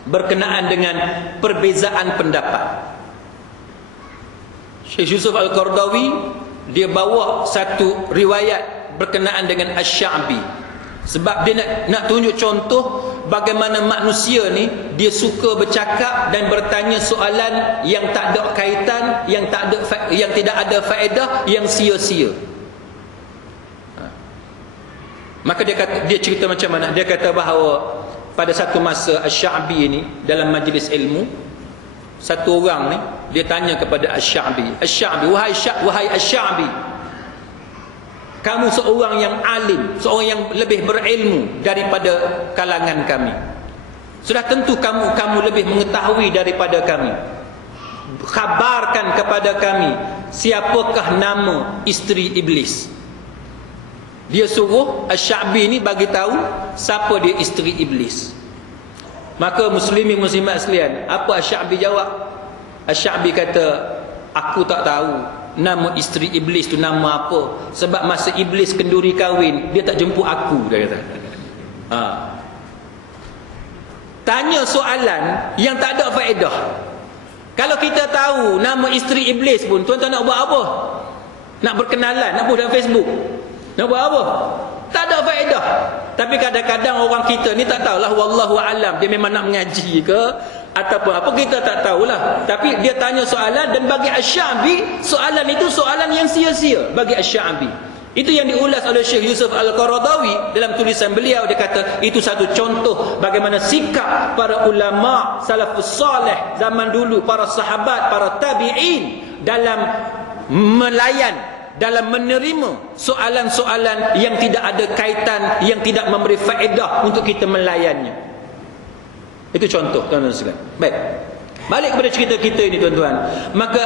berkenaan dengan perbezaan pendapat. Syekh Yusuf Al-Qaradawi dia bawa satu riwayat berkenaan dengan Asy-Sya'bi, sebab dia nak tunjuk contoh bagaimana manusia ni dia suka bercakap dan bertanya soalan yang tak ada kaitan, yang tidak ada faedah, yang sia-sia. Maka dia cerita macam mana? Dia kata bahawa pada satu masa Asy-Sya'bi ini dalam majlis ilmu, satu orang ni dia tanya kepada Asy-Sya'bi, "Asy-Sya'bi, wahai Asy-Sya'bi, kamu seorang yang alim, seorang yang lebih berilmu daripada kalangan kami. Sudah tentu kamu lebih mengetahui daripada kami. Khabarkan kepada kami siapakah nama isteri iblis." Dia suruh Asy-Sya'bi ni bagi tahu siapa dia isteri iblis. Maka muslimin muslimat sekalian, apa Asy-Sya'bi jawab? Asy-Sya'bi kata, aku tak tahu nama isteri iblis tu nama apa. Sebab masa iblis kenduri kahwin, dia tak jemput aku, dia kata. Tanya soalan yang tak ada faedah. Kalau kita tahu nama isteri iblis pun, tuan-tuan nak buat apa? Nak berkenalan, nak post dalam Facebook, nak buat apa? Tak ada faedah. Tapi kadang-kadang orang kita ni tak tahulah, wallahu alam, dia memang nak mengaji ke ataupun apa, kita tak tahulah. Tapi dia tanya soalan, dan bagi Asy-Sya'bi soalan itu soalan yang sia-sia bagi Asy-Sya'bi. Itu yang diulas oleh Syekh Yusuf Al-Qaradawi dalam tulisan beliau. Dia kata itu satu contoh bagaimana sikap para ulama salafus salih zaman dulu, para sahabat, para tabi'in dalam melayan, dalam menerima soalan-soalan yang tidak ada kaitan, yang tidak memberi faedah untuk kita melayannya. Itu contoh, tuan-tuan sekalian. Baik, balik kepada cerita kita ini, tuan-tuan. Maka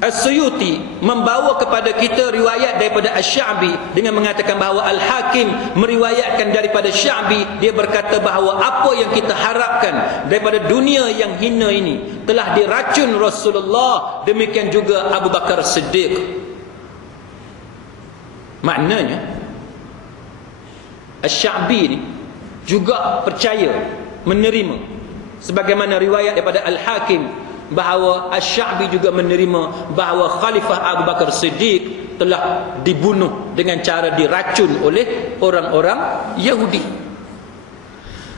As-Suyuti membawa kepada kita riwayat daripada Asy-Sya'bi dengan mengatakan bahawa Al-Hakim meriwayatkan daripada Sya'bi, dia berkata bahawa apa yang kita harapkan daripada dunia yang hina ini telah diracun Rasulullah, demikian juga Abu Bakar Siddiq. Maknanya Asy-Sya'bi ni juga percaya, menerima sebagaimana riwayat daripada Al-Hakim bahawa Asy-Sya'bi juga menerima bahawa Khalifah Abu Bakar Siddiq telah dibunuh dengan cara diracun oleh orang-orang Yahudi.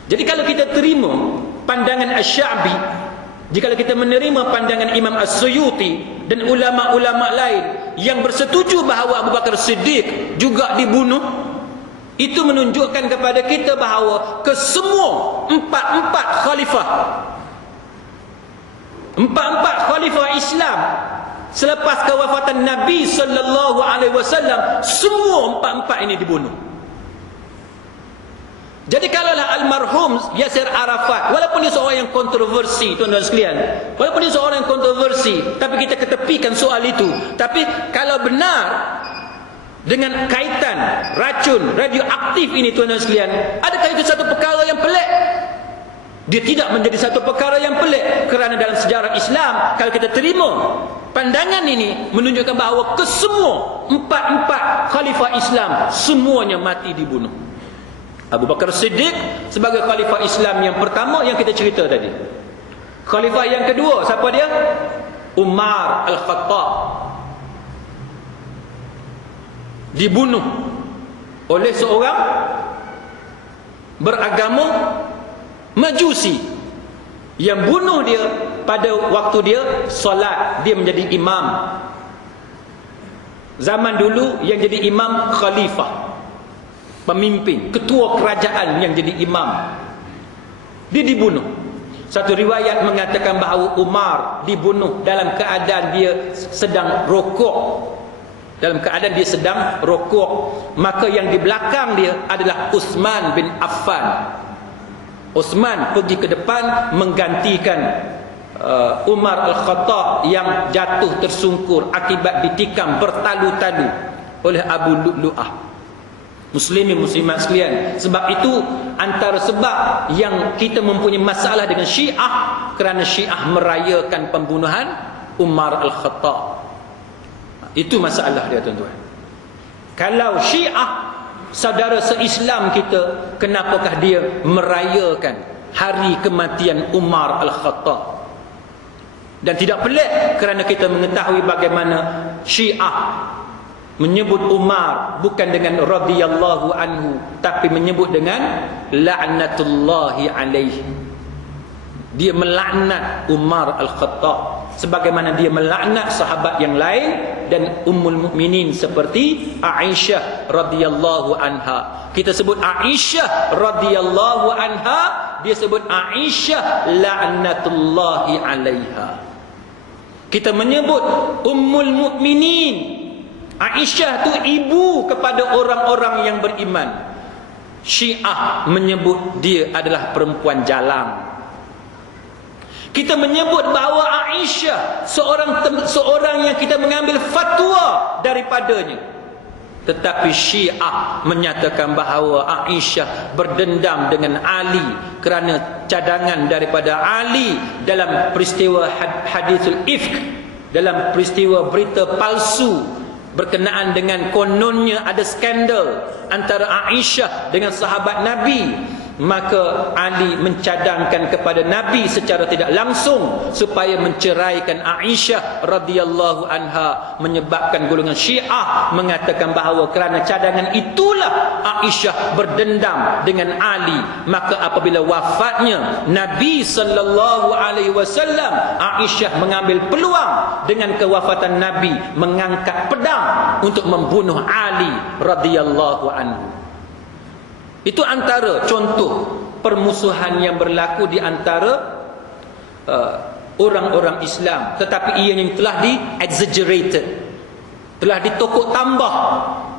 Jadi kalau kita terima pandangan Asy-Sya'bi, jika kita menerima pandangan Imam As-Suyuti dan ulama-ulama lain yang bersetuju bahawa Abu Bakar Siddiq juga dibunuh, itu menunjukkan kepada kita bahawa kesemua empat khalifah Islam selepas kewafatan Nabi sallallahu alaihi wasallam, semua empat ini dibunuh. Jadi kalaulah almarhum Yasir Arafat, walaupun dia seorang yang kontroversi, tuan-tuan sekalian, walaupun dia seorang yang kontroversi, tapi kita ketepikan soal itu. Tapi kalau benar dengan kaitan racun radioaktif ini, tuan-tuan sekalian, adakah itu satu perkara yang pelik? Dia tidak menjadi satu perkara yang pelik, kerana dalam sejarah Islam, kalau kita terima pandangan ini, menunjukkan bahawa kesemua empat khalifah Islam semuanya mati dibunuh. Abu Bakar Siddiq sebagai khalifah Islam yang pertama yang kita cerita tadi. Khalifah yang kedua, siapa dia? Umar Al-Khattab, dibunuh oleh seorang beragama Majusi yang bunuh dia pada waktu dia solat, dia menjadi imam. Zaman dulu yang jadi imam khalifah, pemimpin, ketua kerajaan yang jadi imam. Dia dibunuh. Satu riwayat mengatakan bahawa Umar dibunuh dalam keadaan dia sedang rokok. Dalam keadaan dia sedang rokok. Maka yang di belakang dia adalah Uthman bin Affan. Uthman pergi ke depan menggantikan Umar Al-Khattab yang jatuh tersungkur akibat ditikam bertalu-talu oleh Abu Lu'lu'ah. Muslimin muslimat sekalian, sebab itu antara sebab yang kita mempunyai masalah dengan Syiah, kerana Syiah merayakan pembunuhan Umar Al-Khattab. Itu masalah dia, tuan-tuan. Kalau Syiah saudara se-Islam kita, kenapakah dia merayakan hari kematian Umar Al-Khattab? Dan tidak pelik kerana kita mengetahui bagaimana Syiah menyebut Umar bukan dengan radhiyallahu anhu, tapi menyebut dengan la'natullahi alaihi. Dia melaknat Umar Al-Khattab sebagaimana dia melaknat sahabat yang lain dan ummul mukminin seperti Aisyah radhiyallahu anha. Kita sebut Aisyah radhiyallahu anha, dia sebut Aisyah la'natullahi alaiha. Kita menyebut ummul mukminin, Aisyah tu ibu kepada orang-orang yang beriman. Syiah menyebut dia adalah perempuan jalang. Kita menyebut bahawa Aisyah seorang yang kita mengambil fatwa daripadanya. Tetapi Syiah menyatakan bahawa Aisyah berdendam dengan Ali kerana cadangan daripada Ali dalam peristiwa hadithul ifk, dalam peristiwa berita palsu berkenaan dengan kononnya ada skandal antara Aisyah dengan sahabat Nabi. Maka Ali mencadangkan kepada Nabi secara tidak langsung supaya menceraikan Aisyah radhiyallahu anha, menyebabkan golongan Syiah mengatakan bahawa kerana cadangan itulah Aisyah berdendam dengan Ali. Maka apabila wafatnya Nabi sallallahu alaihi wasallam, Aisyah mengambil peluang dengan kewafatan Nabi mengangkat pedang untuk membunuh Ali radhiyallahu anhu. Itu antara contoh permusuhan yang berlaku di antara orang-orang Islam. Tetapi ia yang telah di-exaggerated, telah ditokok tambah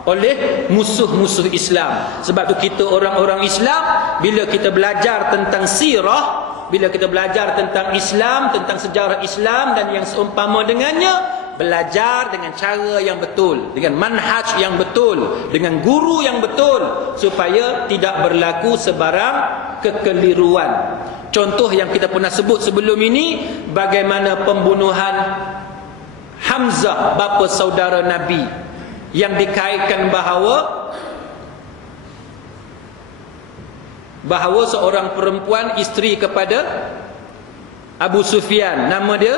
oleh musuh-musuh Islam. Sebab tu kita orang-orang Islam, bila kita belajar tentang sirah, bila kita belajar tentang Islam, tentang sejarah Islam dan yang seumpama dengannya, belajar dengan cara yang betul, dengan manhaj yang betul, dengan guru yang betul, supaya tidak berlaku sebarang kekeliruan. Contoh yang kita pernah sebut sebelum ini, bagaimana pembunuhan Hamzah, bapa saudara Nabi, yang dikaitkan bahawa seorang perempuan isteri kepada Abu Sufyan, nama dia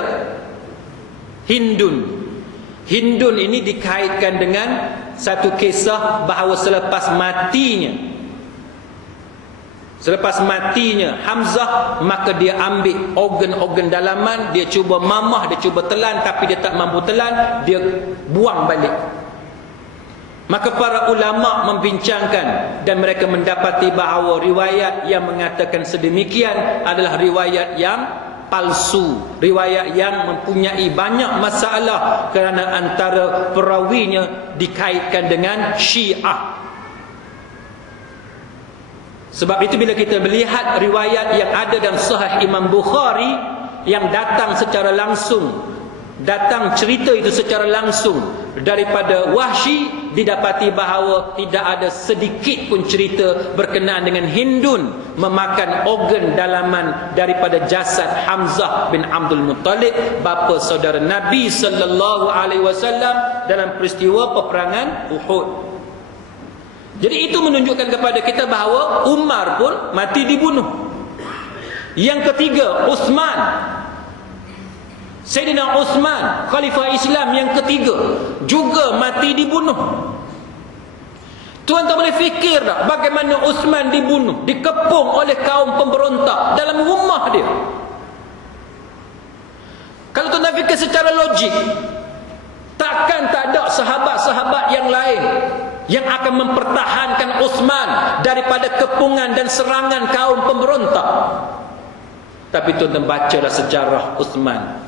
Hindun. Hindun ini dikaitkan dengan satu kisah bahawa selepas matinya Hamzah, maka dia ambil organ-organ dalaman, dia cuba mamah, dia cuba telan, tapi dia tak mampu telan, dia buang balik. Maka para ulama membincangkan dan mereka mendapati bahawa riwayat yang mengatakan sedemikian adalah riwayat yang palsu, riwayat yang mempunyai banyak masalah kerana antara perawinya dikaitkan dengan Syiah. Sebab itu bila kita melihat riwayat yang ada dalam Sahih Imam Bukhari yang datang secara langsung, datang cerita itu secara langsung daripada Wahsy, didapati bahawa tidak ada sedikit pun cerita berkenaan dengan Hindun memakan organ dalaman daripada jasad Hamzah bin Abdul Muttalib, bapa saudara Nabi sallallahu alaihi wasallam dalam peristiwa peperangan Uhud. Jadi itu menunjukkan kepada kita bahawa Umar pun mati dibunuh. Yang ketiga, Uthman, Sayyidina Uthman, Khalifah Islam yang ketiga, juga mati dibunuh. Tuan tak boleh fikir tak bagaimana Uthman dibunuh, dikepung oleh kaum pemberontak dalam rumah dia. Kalau tuan nak fikir secara logik, takkan tak ada sahabat-sahabat yang lain yang akan mempertahankan Uthman daripada kepungan dan serangan kaum pemberontak. Tapi tuan bacalah sejarah Uthman,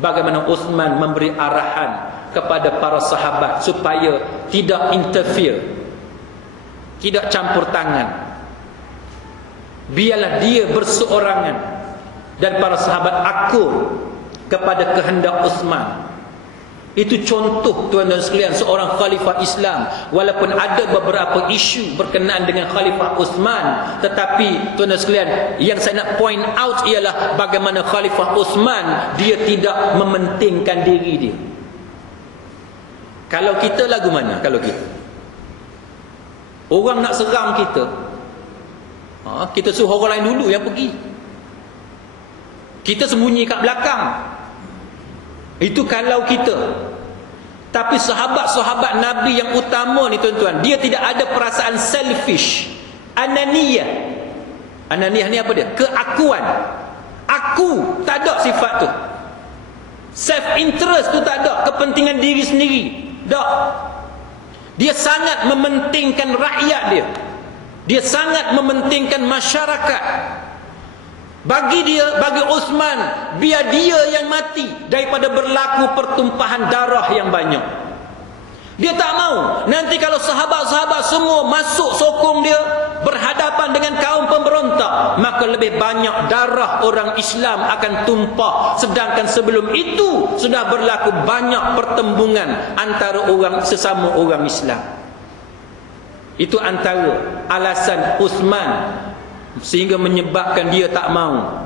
bagaimana Uthman memberi arahan kepada para sahabat supaya tidak interfere, tidak campur tangan, biarlah dia berseorangan, dan para sahabat akur kepada kehendak Uthman. Itu contoh tuan-tuan sekalian seorang khalifah Islam. Walaupun ada beberapa isu berkenaan dengan Khalifah Uthman, tetapi tuan-tuan sekalian, yang saya nak point out ialah bagaimana Khalifah Uthman dia tidak mementingkan diri dia. Kalau kita lagu mana? Kalau kita orang nak serang kita, kita suruh orang lain dulu yang pergi, kita sembunyi kat belakang. Itu kalau kita. Tapi sahabat-sahabat Nabi yang utama ni tuan-tuan, dia tidak ada perasaan selfish, ananiyah. Ananiyah ni apa dia? Keakuan. Aku, tak ada sifat tu. Self interest tu tak ada, kepentingan diri sendiri. Tak. Dia sangat mementingkan rakyat dia. Dia sangat mementingkan masyarakat. Bagi Uthman, biar dia yang mati daripada berlaku pertumpahan darah yang banyak. Dia tak mau nanti kalau sahabat-sahabat semua masuk sokong dia, berhadapan dengan kaum pemberontak, maka lebih banyak darah orang Islam akan tumpah. Sedangkan sebelum itu sudah berlaku banyak pertembungan antara orang sesama orang Islam. Itu antara alasan Uthman sehingga menyebabkan dia tak mau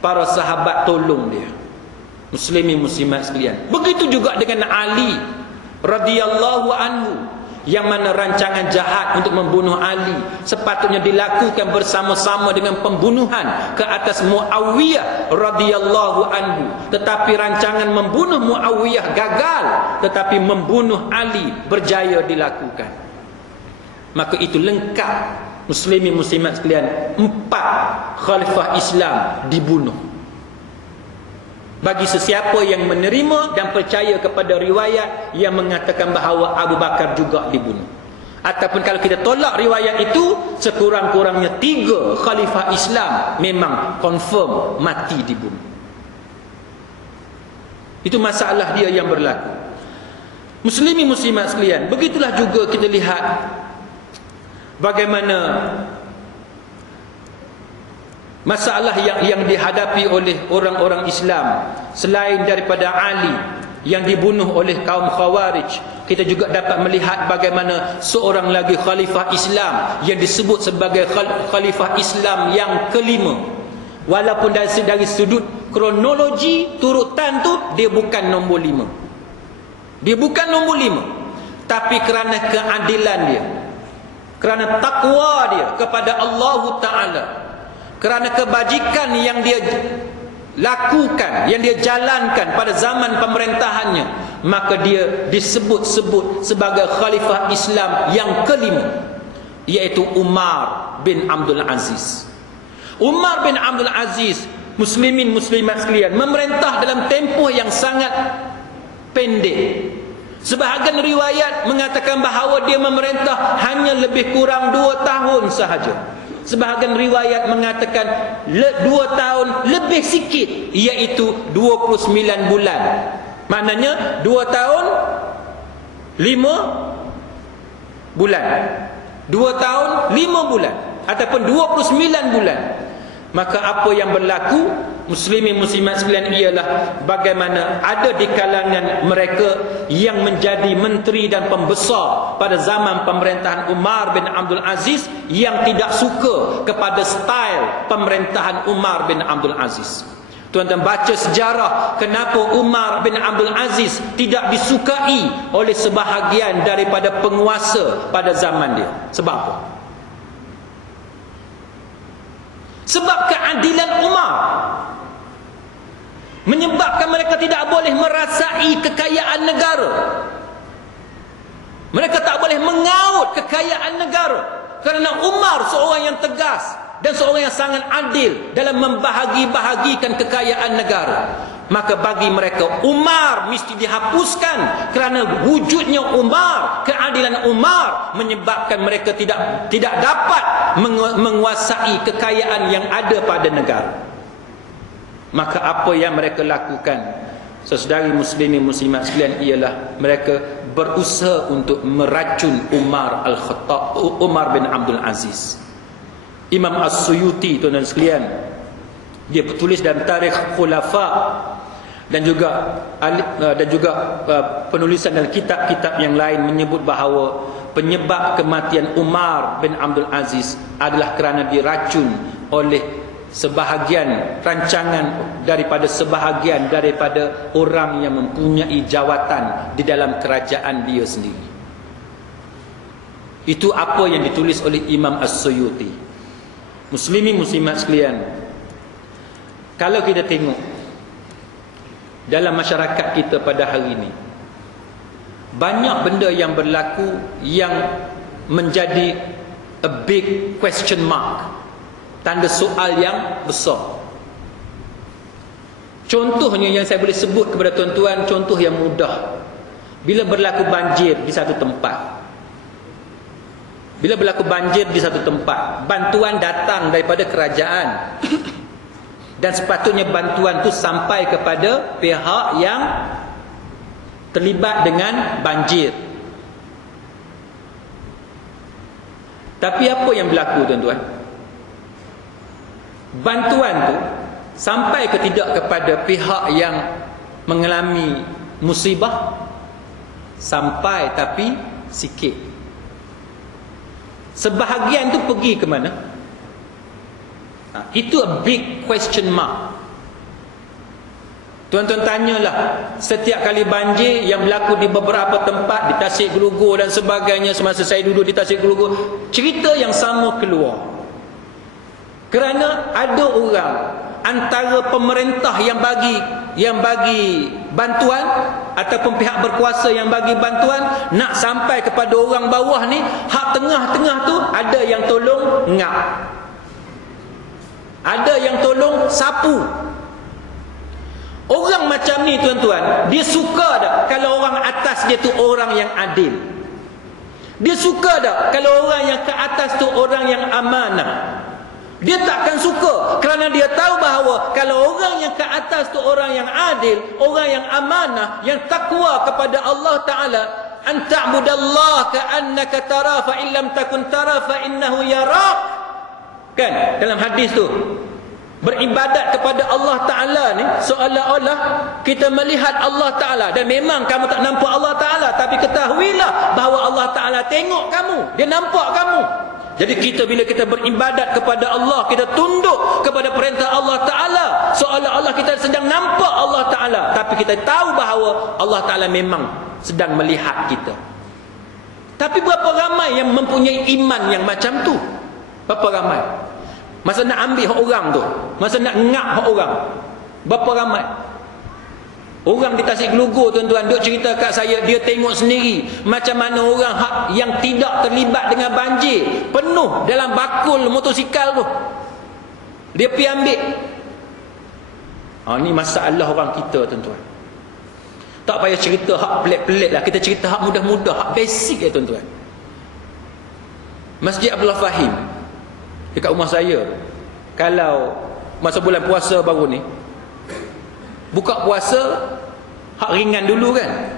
para sahabat tolong dia. Muslimin muslimat sekalian. Begitu juga dengan Ali radhiyallahu anhu, yang mana rancangan jahat untuk membunuh Ali sepatutnya dilakukan bersama-sama dengan pembunuhan ke atas Muawiyah radhiyallahu anhu, tetapi rancangan membunuh Muawiyah gagal, tetapi membunuh Ali berjaya dilakukan. Maka itu lengkap, muslimin muslimat sekalian, 4 khalifah Islam dibunuh. Bagi sesiapa yang menerima dan percaya kepada riwayat yang mengatakan bahawa Abu Bakar juga dibunuh. Ataupun kalau kita tolak riwayat itu, sekurang-kurangnya 3 khalifah Islam memang confirm mati dibunuh. Itu masalah dia yang berlaku. Muslimin muslimat sekalian, begitulah juga kita lihat bagaimana masalah yang dihadapi oleh orang-orang Islam selain daripada Ali yang dibunuh oleh kaum Khawarij. Kita juga dapat melihat bagaimana seorang lagi khalifah Islam yang disebut sebagai khalifah Islam yang kelima. Walaupun dari sudut kronologi turutan tu dia bukan nombor 5. Dia bukan nombor 5. Tapi kerana keadilan dia, kerana takwa dia kepada Allah Ta'ala, kerana kebajikan yang dia lakukan, yang dia jalankan pada zaman pemerintahannya, maka dia disebut-sebut sebagai khalifah Islam yang kelima, iaitu Umar bin Abdul Aziz. Umar bin Abdul Aziz, muslimin muslimat sekalian, memerintah dalam tempoh yang sangat pendek. Sebahagian riwayat mengatakan bahawa dia memerintah hanya lebih kurang 2 tahun sahaja. Sebahagian riwayat mengatakan 2 tahun lebih sikit, iaitu 29 bulan. Maknanya 2 tahun 5 bulan. 2 tahun 5 bulan ataupun 29 bulan. Maka apa yang berlaku, muslimin muslimat sekalian, ialah bagaimana ada di kalangan mereka yang menjadi menteri dan pembesar pada zaman pemerintahan Umar bin Abdul Aziz yang tidak suka kepada style pemerintahan Umar bin Abdul Aziz. Tuan-tuan baca sejarah kenapa Umar bin Abdul Aziz tidak disukai oleh sebahagian daripada penguasa pada zaman dia. Sebab apa? Sebab keadilan Umar menyebabkan mereka tidak boleh merasai kekayaan negara. Mereka tak boleh mengaut kekayaan negara, kerana Umar seorang yang tegas dan seorang yang sangat adil dalam membahagi-bahagikan kekayaan negara. Maka bagi mereka Umar mesti dihapuskan, kerana wujudnya Umar, keadilan Umar menyebabkan mereka tidak dapat menguasai kekayaan yang ada pada negara. Maka apa yang mereka lakukan, saudari muslimin muslimat sekalian, ialah mereka berusaha untuk meracun Umar bin Abdul Aziz. Imam As-Suyuti, tuan-tuan sekalian, dia bertulis dalam Tarikh Khulafa dan juga penulisan dalam kitab-kitab yang lain menyebut bahawa penyebab kematian Umar bin Abdul Aziz adalah kerana diracun oleh sebahagian rancangan daripada sebahagian daripada orang yang mempunyai jawatan di dalam kerajaan dia sendiri. Itu apa yang ditulis oleh Imam As-Suyuti. Muslimin muslimat sekalian, kalau kita tengok dalam masyarakat kita pada hari ini, banyak benda yang berlaku yang menjadi a big question mark, tanda soal yang besar. Contohnya yang saya boleh sebut kepada tuan-tuan, contoh yang mudah. Bila berlaku banjir di satu tempat, bantuan datang daripada kerajaan dan sepatutnya bantuan itu sampai kepada pihak yang terlibat dengan banjir. Tapi apa yang berlaku tuan-tuan? Bantuan tu sampai ke tidak kepada pihak yang mengalami musibah? Sampai, tapi sikit. Sebahagian tu pergi ke mana? Itu a big question mark. Tuan-tuan tanyalah, setiap kali banjir yang berlaku di beberapa tempat, di Tasik Gelugor dan sebagainya, semasa saya duduk di Tasik Gelugor, cerita yang sama keluar. Kerana ada orang antara pemerintah yang bagi bantuan ataupun pihak berkuasa yang bagi bantuan nak sampai kepada orang bawah ni, hak tengah-tengah tu ada yang tolong ngap, ada yang tolong sapu. Orang macam ni tuan-tuan, dia suka tak kalau orang atas dia tu orang yang adil? Dia suka tak kalau orang yang ke atas tu orang yang amanah? Dia takkan suka, kerana dia tahu bahawa kalau orang yang ke atas tu orang yang adil, orang yang amanah, yang takwa kepada Allah Ta'ala, an ta'budallaha ka'annaka tara fa illam takun tara fa innahu yarak. Kan dalam hadis tu, beribadat kepada Allah Ta'ala ni seolah-olah kita melihat Allah Ta'ala, dan memang kamu tak nampak Allah Ta'ala, tapi ketahuilah bahawa Allah Ta'ala tengok kamu, dia nampak kamu. Jadi kita bila kita beribadat kepada Allah, kita tunduk kepada perintah Allah Ta'ala, seolah-olah kita sedang nampak Allah Ta'ala, tapi kita tahu bahawa Allah Ta'ala memang sedang melihat kita. Tapi berapa ramai yang mempunyai iman yang macam tu? Berapa ramai? Masa nak ambil hak orang tu, masa nak ngap hak orang, berapa ramai? Orang di Tasik Gelugor tuan-tuan duk cerita kat saya, dia tengok sendiri macam mana orang yang tidak terlibat dengan banjir penuh dalam bakul motosikal tu, dia pergi ambil. Ni masalah orang kita tuan-tuan. Tak payah cerita hak pelik-pelik lah, kita cerita hak mudah-mudah, hak basic ya tuan-tuan. Masjid Abdullah Fahim dekat rumah saya, kalau masa bulan puasa baru ni, buka puasa hak ringan dulu kan,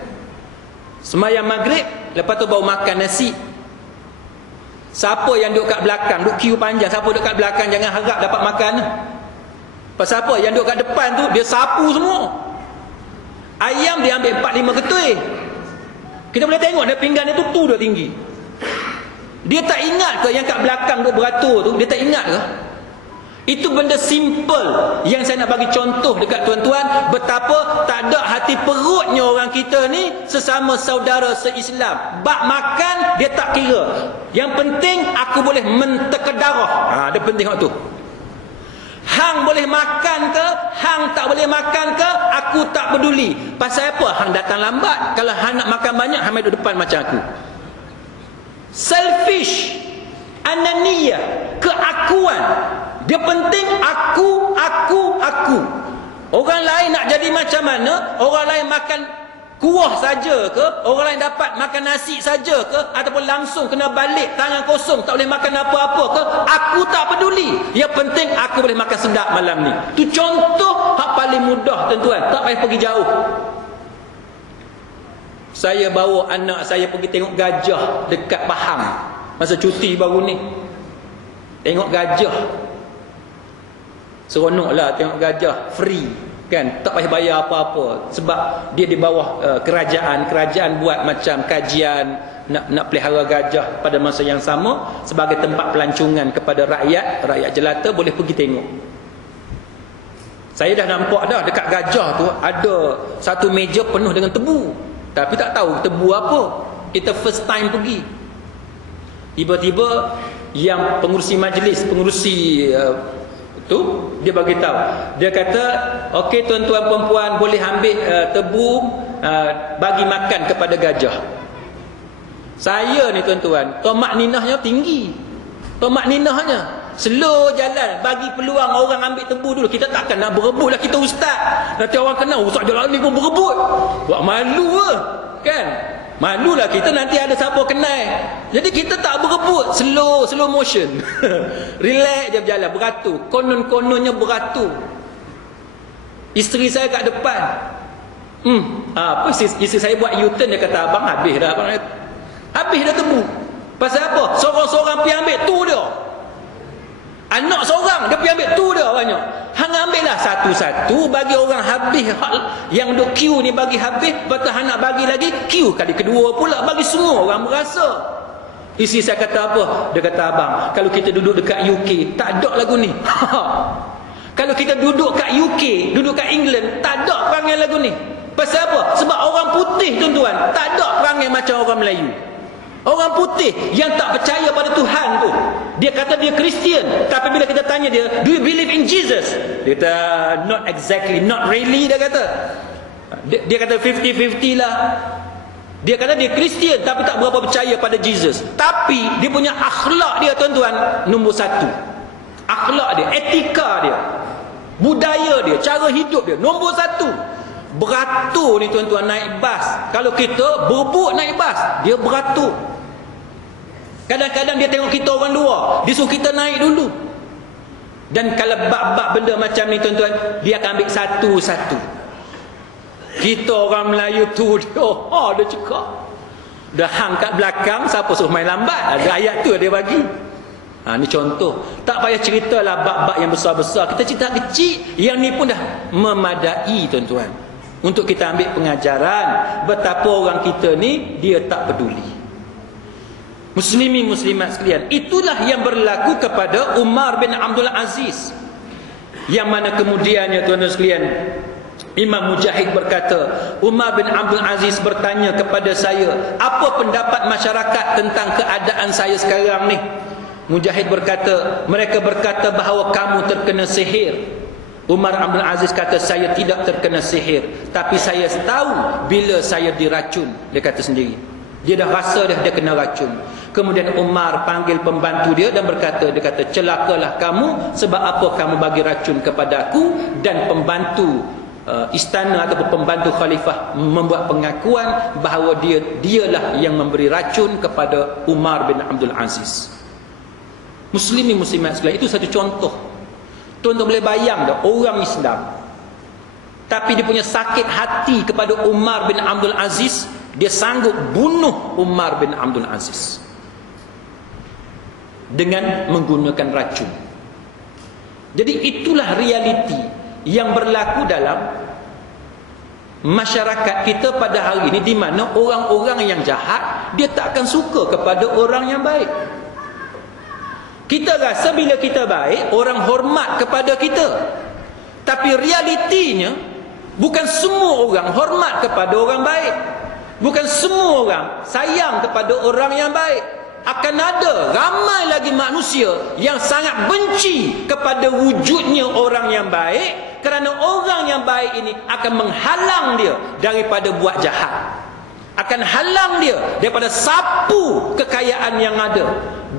sembahyang maghrib, lepas tu baru makan nasi. Siapa yang duduk kat belakang, duduk queue panjang, siapa duduk kat belakang jangan harap dapat makan. Pasal apa? Yang duduk kat depan tu dia sapu semua. Ayam dia ambil 4-5 ketui. Kita boleh tengok dia pinggan dia tu dah tinggi. Dia tak ingat ke yang kat belakang duduk beratur tu? Dia tak ingat ke? Itu benda simple yang saya nak bagi contoh dekat tuan-tuan, betapa tak ada hati perutnya orang kita ni sesama saudara se-Islam. Bab makan dia tak kira. Yang penting aku boleh mentekedarah. Dia penting waktu tu. Hang boleh makan ke, hang tak boleh makan ke, aku tak peduli. Pasal apa? Hang datang lambat. Kalau hang nak makan banyak, hang duduk depan macam aku. Selfish, ananiyah, keakuan. Dia penting aku. Orang lain nak jadi macam mana? Orang lain makan kuah saja ke? Orang lain dapat makan nasi saja ke? Ataupun langsung kena balik tangan kosong, tak boleh makan apa-apa ke? Aku tak peduli. Yang penting aku boleh makan sedap malam ni. Itu contoh hak paling mudah tuan-tuan. Tak payah pergi jauh. Saya bawa anak saya pergi tengok gajah dekat Pahang masa cuti baru ni. Tengok gajah, seronoklah tengok gajah, free kan, tak payah bayar apa-apa, sebab dia di bawah kerajaan buat macam kajian nak pelihara gajah pada masa yang sama sebagai tempat pelancongan kepada rakyat jelata boleh pergi tengok. Saya dah nampak dah dekat gajah tu ada satu meja penuh dengan tebu, tapi tak tahu tebu apa. Kita first time pergi, tiba-tiba yang pengurusi majlis, tu dia bagi tahu, dia kata okey tuan-tuan perempuan boleh ambil tebu bagi makan kepada gajah. Saya ni tuan-tuan, tomak ninahnya tinggi, tomak ninahnya slow jalan, bagi peluang orang ambil tebu dulu. Kita takkan nak berebut lah, kita ustaz, nanti orang kenal ustaz jalan ni pun berebut, buat malu lah kan. Malulah kita nanti ada siapa kenal. Jadi kita tak berebut, slow motion. Relax je berjalan, beratur. Konon-kononnya beratur. Isteri saya kat depan. Apa isteri saya buat U-turn, dia kata abang habis dah abang. Habis dah tebu. Pasal apa? Seorang-seorang pergi ambil tu dia. Anak seorang dia pergi ambil tu dia banyak. Hang ambillah satu-satu, bagi orang habis yang duk queue ni bagi habis, lepas tu hang nak bagi lagi, queue kali kedua pula, bagi semua orang berasa. Isi saya kata apa? Dia kata, abang, kalau kita duduk dekat UK, tak ada lagu ni. Kalau kita duduk kat UK, duduk kat England, tak ada perangai lagu ni. Pasal apa? Sebab orang putih, tuan-tuan, tak ada perangai macam orang Melayu. Orang putih yang tak percaya pada Tuhan tu, dia kata dia Kristian, tapi bila kita tanya dia, do you believe in Jesus? Dia kata, not exactly, not really, dia kata. Dia kata 50-50 lah. Dia kata dia Kristian, tapi tak berapa percaya pada Jesus. Tapi dia punya akhlak dia, tuan-tuan, nombor satu. Akhlak dia, etika dia, budaya dia, cara hidup dia, nombor satu. Beratur ni, tuan-tuan, naik bas. Kalau kita berebut naik bas, dia beratur. Kadang-kadang dia tengok kita orang luar, dia suruh kita naik dulu. Dan kalau bab-bab benda macam ni, tuan-tuan, dia akan ambil satu-satu. Kita orang Melayu tu, dia cakap, dah hang kat belakang, siapa suruh main lambat? Ada ayat tu dia bagi. Ni contoh. Tak payah ceritalah bab-bab yang besar-besar, kita cerita kecil. Yang ni pun dah memadai, tuan-tuan, untuk kita ambil pengajaran betapa orang kita ni dia tak peduli. Muslimin muslimat sekalian, itulah yang berlaku kepada Umar bin Abdul Aziz, yang mana kemudiannya, tuan-tuan sekalian, Imam Mujahid berkata, Umar bin Abdul Aziz bertanya kepada saya, apa pendapat masyarakat tentang keadaan saya sekarang ni? Mujahid berkata, mereka berkata bahawa kamu terkena sihir. Umar Abdul Aziz kata, saya tidak terkena sihir, tapi saya tahu bila saya diracun. Dia kata sendiri, dia dah rasa dia kena racun. Kemudian Umar panggil pembantu dia dan berkata, dia kata, celakalah kamu, sebab apa kamu bagi racun kepada aku? Dan pembantu istana ataupun pembantu khalifah membuat pengakuan bahawa dialah yang memberi racun kepada Umar bin Abdul Aziz. Muslimin muslimat sekalian, itu satu contoh. Tuan-tuan boleh bayang dah, orang Islam, tapi dia punya sakit hati kepada Umar bin Abdul Aziz, dia sanggup bunuh Umar bin Abdul Aziz dengan menggunakan racun. Jadi itulah realiti yang berlaku dalam masyarakat kita pada hari ini, di mana orang-orang yang jahat, dia tak akan suka kepada orang yang baik. Kita rasa bila kita baik, orang hormat kepada kita. Tapi realitinya, bukan semua orang hormat kepada orang baik. Bukan semua orang sayang kepada orang yang baik. Akan ada ramai lagi manusia yang sangat benci kepada wujudnya orang yang baik, kerana orang yang baik ini akan menghalang dia daripada buat jahat, akan halang dia daripada sapu kekayaan yang ada,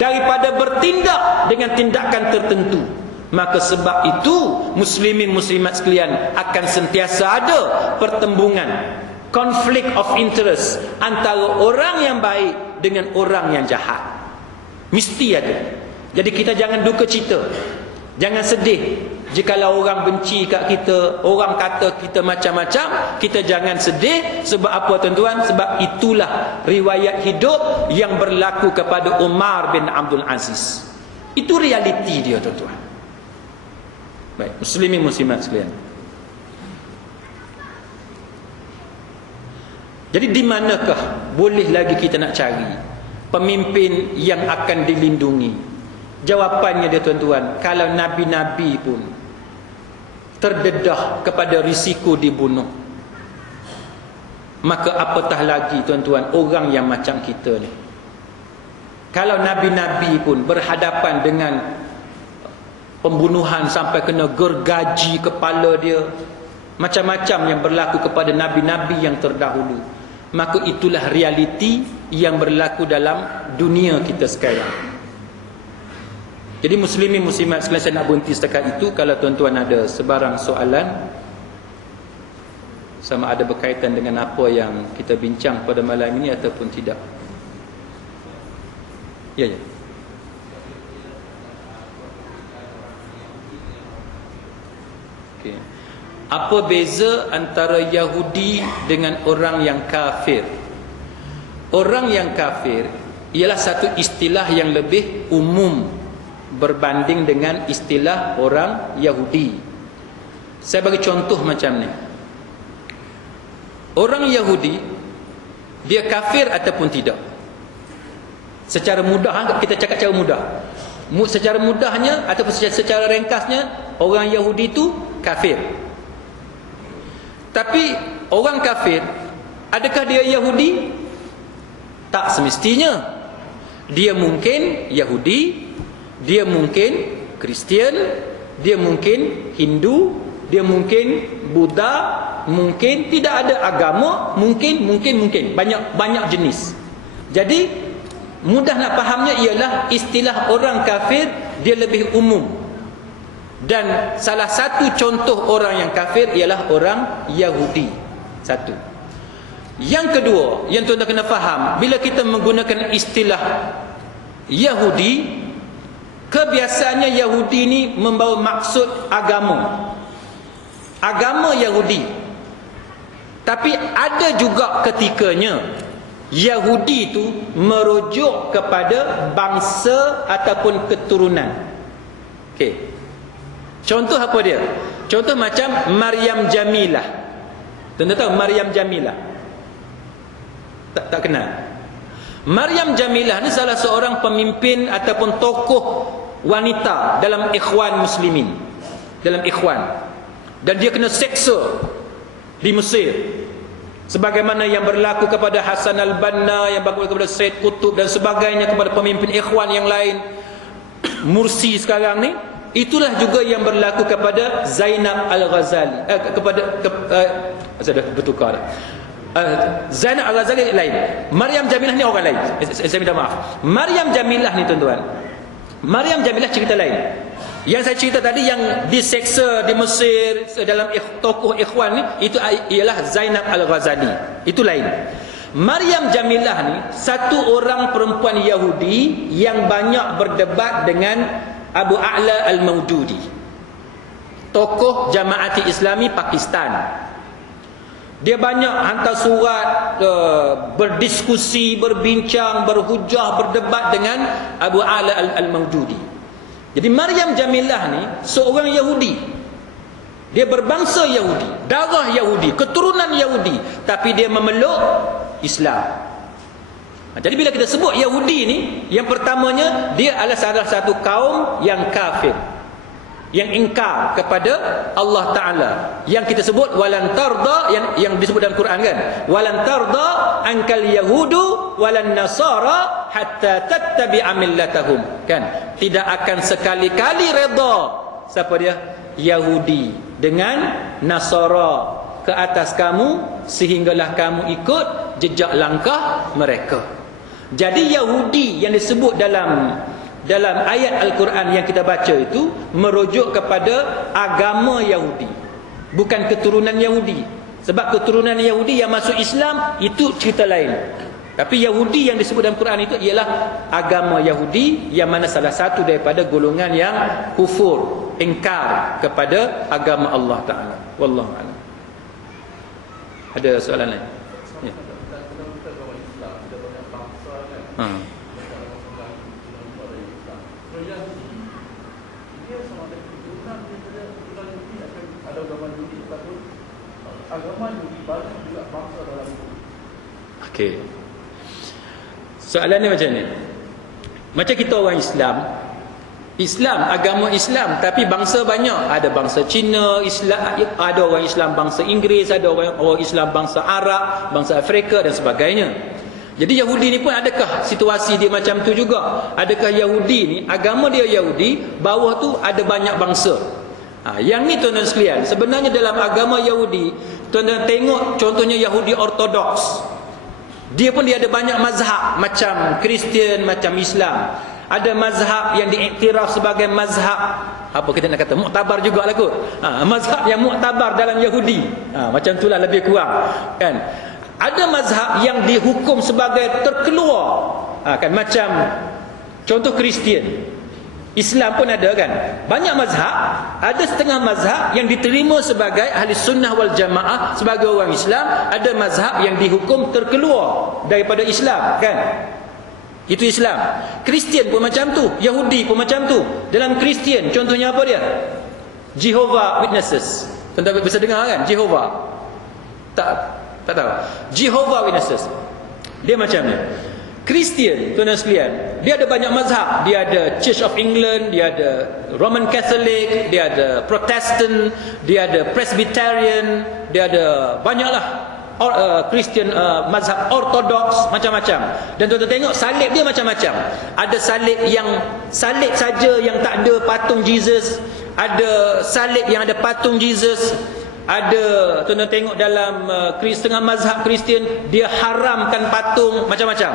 daripada bertindak dengan tindakan tertentu. Maka sebab itu, muslimin muslimat sekalian, akan sentiasa ada pertembungan, konflik of interest antara orang yang baik dengan orang yang jahat. Mesti ada. Jadi kita jangan duka cita, jangan sedih jikalau orang benci kat kita, orang kata kita macam-macam. Kita jangan sedih. Sebab apa, tuan-tuan? Sebab itulah riwayat hidup yang berlaku kepada Umar bin Abdul Aziz. Itu realiti dia, tuan-tuan. Baik, muslimin muslimat sekalian, jadi di manakah boleh lagi kita nak cari pemimpin yang akan dilindungi? Jawapannya dia, tuan-tuan, kalau nabi-nabi pun terdedah kepada risiko dibunuh, maka apatah lagi, tuan-tuan, orang yang macam kita ni. Kalau nabi-nabi pun berhadapan dengan pembunuhan sampai kena gergaji kepala dia, macam-macam yang berlaku kepada nabi-nabi yang terdahulu, maka itulah realiti yang berlaku dalam dunia kita sekarang. Jadi muslimin muslimat sekalian, saya nak berhenti setakat itu. Kalau tuan-tuan ada sebarang soalan sama ada berkaitan dengan apa yang kita bincang pada malam ini ataupun tidak. Ya. Okey. Apa beza antara Yahudi dengan orang yang kafir? Orang yang kafir ialah satu istilah yang lebih umum berbanding dengan istilah orang Yahudi. Saya bagi contoh macam ni. Orang Yahudi, dia kafir ataupun tidak? Secara mudah, kita cakap secara mudah. Secara mudahnya ataupun secara ringkasnya, orang Yahudi itu kafir. Tapi orang kafir, adakah dia Yahudi? Tak semestinya. Dia mungkin Yahudi, dia mungkin Kristian, dia mungkin Hindu, dia mungkin Buddha, mungkin tidak ada agama, mungkin banyak jenis. Jadi mudah nak fahamnya ialah istilah orang kafir dia lebih umum. Dan salah satu contoh orang yang kafir ialah orang Yahudi. Satu. Yang kedua, yang tuan-tuan kena faham, bila kita menggunakan istilah Yahudi, kebiasaannya Yahudi ni membawa maksud agama. Agama Yahudi. Tapi ada juga ketikanya Yahudi itu merujuk kepada bangsa ataupun keturunan. Okey. Contoh apa dia? Contoh macam Maryam Jamilah. Tuan-tuan tahu Maryam Jamilah? Tak kenal. Maryam Jamilah ni salah seorang pemimpin ataupun tokoh wanita dalam Ikhwan Muslimin. Dalam Ikhwan. Dan dia kena seksa di Mesir. Sebagaimana yang berlaku kepada Hasan al-Banna, yang berlaku kepada Syed Qutb dan sebagainya, kepada pemimpin Ikhwan yang lain. Mursi sekarang ni, itulah juga yang berlaku kepada Zainab Al-Ghazali. Saya dah bertukar. Zainab Al-Ghazali lain. Maryam Jamilah ni orang lain. Saya minta maaf. Maryam Jamilah ni tuan-tuan, Maryam Jamilah cerita lain. Yang saya cerita tadi yang diseksa di Mesir dalam tokoh Ikhwan ni, itu ialah Zainab Al-Ghazali. Itu lain. Maryam Jamilah ni satu orang perempuan Yahudi yang banyak berdebat dengan Abu A'la Al-Maududi, tokoh Jamaati Islami Pakistan. Dia banyak hantar surat, berdiskusi, berbincang, berhujah, berdebat dengan Abu A'la Al-Maududi. Jadi Maryam Jamilah ni seorang Yahudi. Dia berbangsa Yahudi, darah Yahudi, keturunan Yahudi, tapi dia memeluk Islam. Jadi bila kita sebut Yahudi ni, yang pertamanya dia adalah salah satu kaum yang kafir, yang ingkar kepada Allah Ta'ala, yang kita sebut walan tarda, yang disebut dalam Quran kan, walan tarda ankal yahudu walan nasara hatta tattabi'a millatahum, kan, tidak akan sekali-kali redha siapa dia, Yahudi dengan Nasara ke atas kamu sehinggalah kamu ikut jejak langkah mereka. Jadi Yahudi yang disebut dalam ayat Al-Quran yang kita baca itu merujuk kepada agama Yahudi, bukan keturunan Yahudi. Sebab keturunan Yahudi yang masuk Islam itu cerita lain. Tapi Yahudi yang disebut dalam Quran itu ialah agama Yahudi, yang mana salah satu daripada golongan yang kufur, ingkar kepada agama Allah Ta'ala. Wallahu a'lam. Ada soalan lain? Ya. Okey. Soalan ni macam ni. Macam kita orang Islam, agama Islam, tapi bangsa banyak. Ada bangsa Cina, Islam, ada orang Islam bangsa Inggeris, ada orang Islam bangsa Arab, bangsa Afrika dan sebagainya. Jadi Yahudi ni pun adakah situasi dia macam tu juga? Adakah Yahudi ni, agama dia Yahudi, bawah tu ada banyak bangsa? Yang ni tuan-tuan sekalian, sebenarnya dalam agama Yahudi, tuan-tuan tengok contohnya Yahudi Ortodoks. Dia pun dia ada banyak mazhab, macam Kristian, macam Islam. Ada mazhab yang diiktiraf sebagai mazhab, apa kita nak kata, muktabar jugalah kot. Mazhab yang muktabar dalam Yahudi. Macam itulah lebih kurang, kan. Ada mazhab yang dihukum sebagai terkeluar, kan, macam contoh Kristian. Islam pun ada, kan. Banyak mazhab. Ada setengah mazhab yang diterima sebagai ahli sunnah wal jamaah, sebagai orang Islam. Ada mazhab yang dihukum terkeluar daripada Islam, kan. Itu Islam. Kristian pun macam tu, Yahudi pun macam tu. Dalam Kristian contohnya apa dia? Jehovah Witnesses. Tuan-tuan bisa dengar kan? Jehovah. Tak tahu. Jehovah Witnesses. Dia macam ni. Kristian, tuan-tuan sekalian, dia ada banyak mazhab. Dia ada Church of England, dia ada Roman Catholic, dia ada Protestant, dia ada Presbyterian, dia ada banyaklah Kristian, mazhab Ortodoks, macam-macam. Dan tuan-tuan tengok salib dia macam-macam. Ada salib yang salib saja yang tak ada patung Jesus, ada salib yang ada patung Jesus. Ada, tuan-tuan tengok dalam setengah mazhab Kristian, dia haramkan patung macam-macam.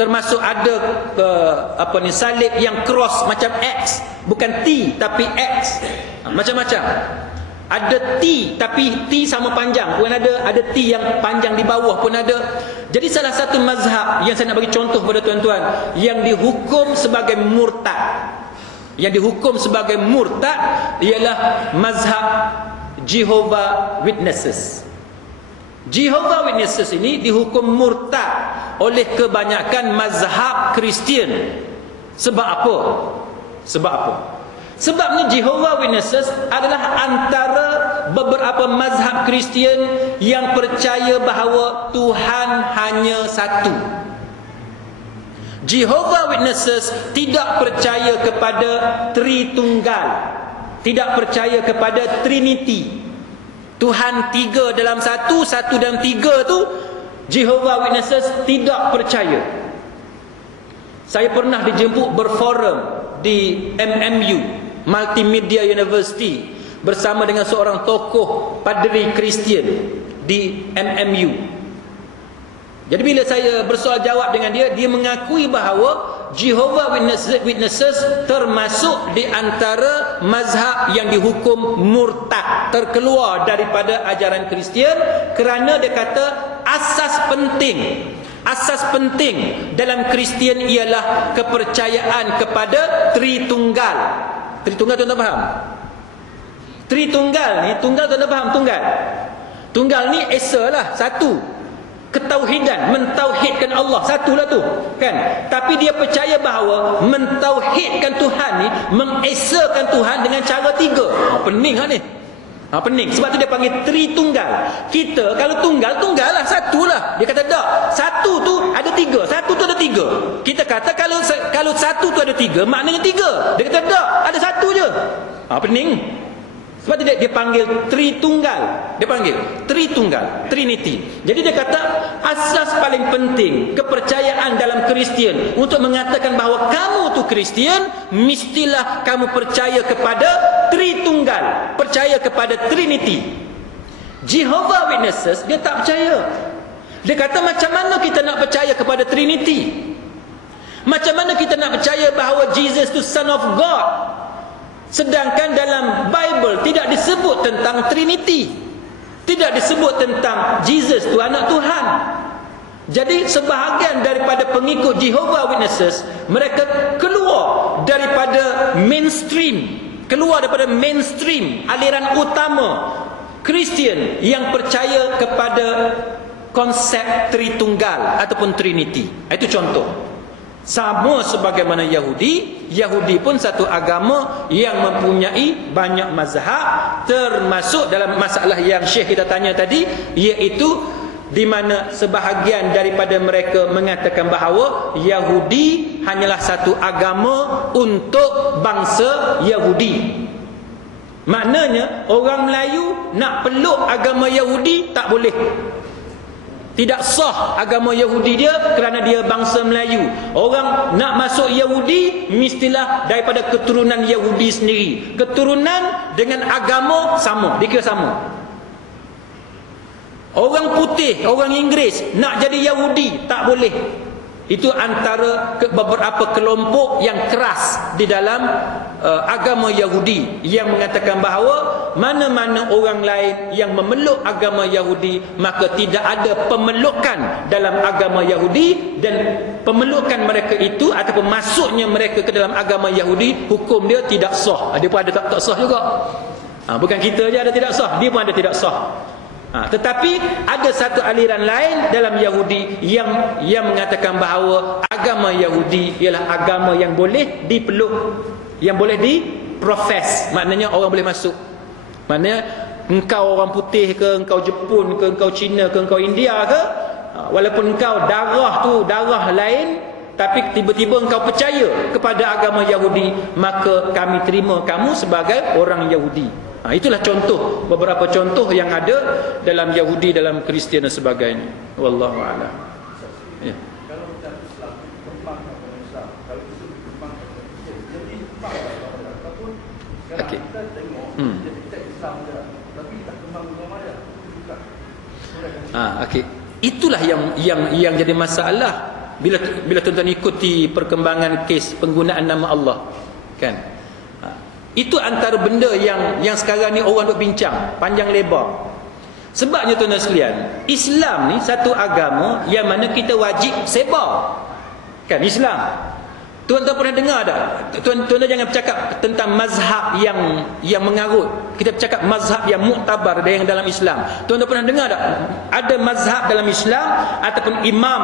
Termasuk ada salib yang cross macam X, bukan T tapi X. Macam-macam. Ada T tapi T sama panjang pun ada T yang panjang di bawah pun ada. Jadi salah satu mazhab yang saya nak bagi contoh kepada tuan-tuan yang dihukum sebagai murtad, ialah mazhab Jehovah Witnesses. Jehovah Witnesses ini dihukum murtad oleh kebanyakan mazhab Kristian. Sebab apa? Sebabnya Jehovah Witnesses adalah antara beberapa mazhab Kristian yang percaya bahawa Tuhan hanya satu. Jehovah Witnesses tidak percaya kepada Tritunggal, tidak percaya kepada Trinity. Tuhan 3 dalam 1, 1 dalam 3 tu Jehovah Witnesses tidak percaya. Saya pernah dijemput berforum di MMU, Multimedia University, bersama dengan seorang tokoh padri Kristian di MMU. Jadi bila saya bersoal jawab dengan dia, dia mengakui bahawa Jehovah Witnesses termasuk di antara mazhab yang dihukum murtad, terkeluar daripada ajaran Kristian, kerana dia kata asas penting dalam Kristian ialah kepercayaan kepada Tritunggal. Tritunggal tuan-tuan faham? Tritunggal ni, tunggal tuan-tuan faham tunggal? Tunggal ni esa lah, satu. Ketauhidan, mentauhidkan Allah, satulah tu kan. Tapi dia percaya bahawa mentauhidkan Tuhan ni, mengesakan Tuhan dengan cara 3. Pening lah ni. Pening. Sebab tu dia panggil Tritunggal. Kita kalau tunggal lah, satulah. Dia kata tak, satu tu ada 3, satu tu ada 3. Kita kata kalau satu tu ada 3, maknanya 3. Dia kata tak, ada satu je. Pening. Sebab dia panggil Tritunggal. Dia panggil Tritunggal, Trinity. Jadi dia kata asas paling penting kepercayaan dalam Kristian untuk mengatakan bahawa kamu tu Kristian, mestilah kamu percaya kepada Tritunggal, percaya kepada Trinity. Jehovah Witnesses dia tak percaya. Dia kata macam mana kita nak percaya kepada Trinity? Macam mana kita nak percaya bahawa Jesus tu Son of God? Sedangkan dalam Bible tidak disebut tentang Trinity, tidak disebut tentang Jesus tu anak Tuhan. Jadi sebahagian daripada pengikut Jehovah Witnesses, mereka keluar daripada mainstream aliran utama Kristian yang percaya kepada konsep Tritunggal ataupun Trinity. Itu contoh. Sama sebagaimana Yahudi pun satu agama yang mempunyai banyak mazhab, termasuk dalam masalah yang Syekh kita tanya tadi, iaitu di mana sebahagian daripada mereka mengatakan bahawa Yahudi hanyalah satu agama untuk bangsa Yahudi. Maknanya orang Melayu nak peluk agama Yahudi tak boleh. Tidak sah agama Yahudi dia kerana dia bangsa Melayu. Orang nak masuk Yahudi mestilah daripada keturunan Yahudi sendiri. Keturunan dengan agama sama, dikira sama. Orang putih, orang Inggeris nak jadi Yahudi tak boleh. Itu antara beberapa kelompok yang keras di dalam agama Yahudi yang mengatakan bahawa mana-mana orang lain yang memeluk agama Yahudi, maka tidak ada pemelukan dalam agama Yahudi, dan pemelukan mereka itu ataupun masuknya mereka ke dalam agama Yahudi, hukum dia tidak sah. Dia pun ada tak sah juga. Bukan kita je ada tidak sah, dia pun ada tidak sah. Tetapi ada satu aliran lain dalam Yahudi yang mengatakan bahawa agama Yahudi ialah agama yang boleh dipeluk, yang boleh diprofes. Maknanya orang boleh masuk. Maknanya engkau orang putih ke, engkau Jepun ke, engkau Cina ke, engkau India ke, walaupun engkau darah tu darah lain, tapi tiba-tiba engkau percaya kepada agama Yahudi, maka kami terima kamu sebagai orang Yahudi. Itulah contoh, beberapa contoh yang ada dalam Yahudi, dalam Kristian dan sebagainya. Wallahu a'lam. Ya. Kalau kita Islam berkembang kepada Islam, kalau itu berkembang kepada Kristian, jadi berkembang ataupun sekarang kita tengok jadi kita Islam saja, tapi tak kembang agama dia. Okey. Itulah yang jadi masalah bila tuan-tuan ikuti perkembangan kes penggunaan nama Allah, kan? Itu antara benda yang sekarang ni orang duk bincang panjang lebar. Sebabnya tuan-tuan sekalian, Islam ni satu agama yang mana kita wajib sebar. Kan Islam. Tuan-tuan pernah dengar tak? Tuan-tuan jangan bercakap tentang mazhab yang mengarut. Kita bercakap mazhab yang muktabar yang dalam Islam. Tuan-tuan pernah dengar tak? Ada mazhab dalam Islam ataupun imam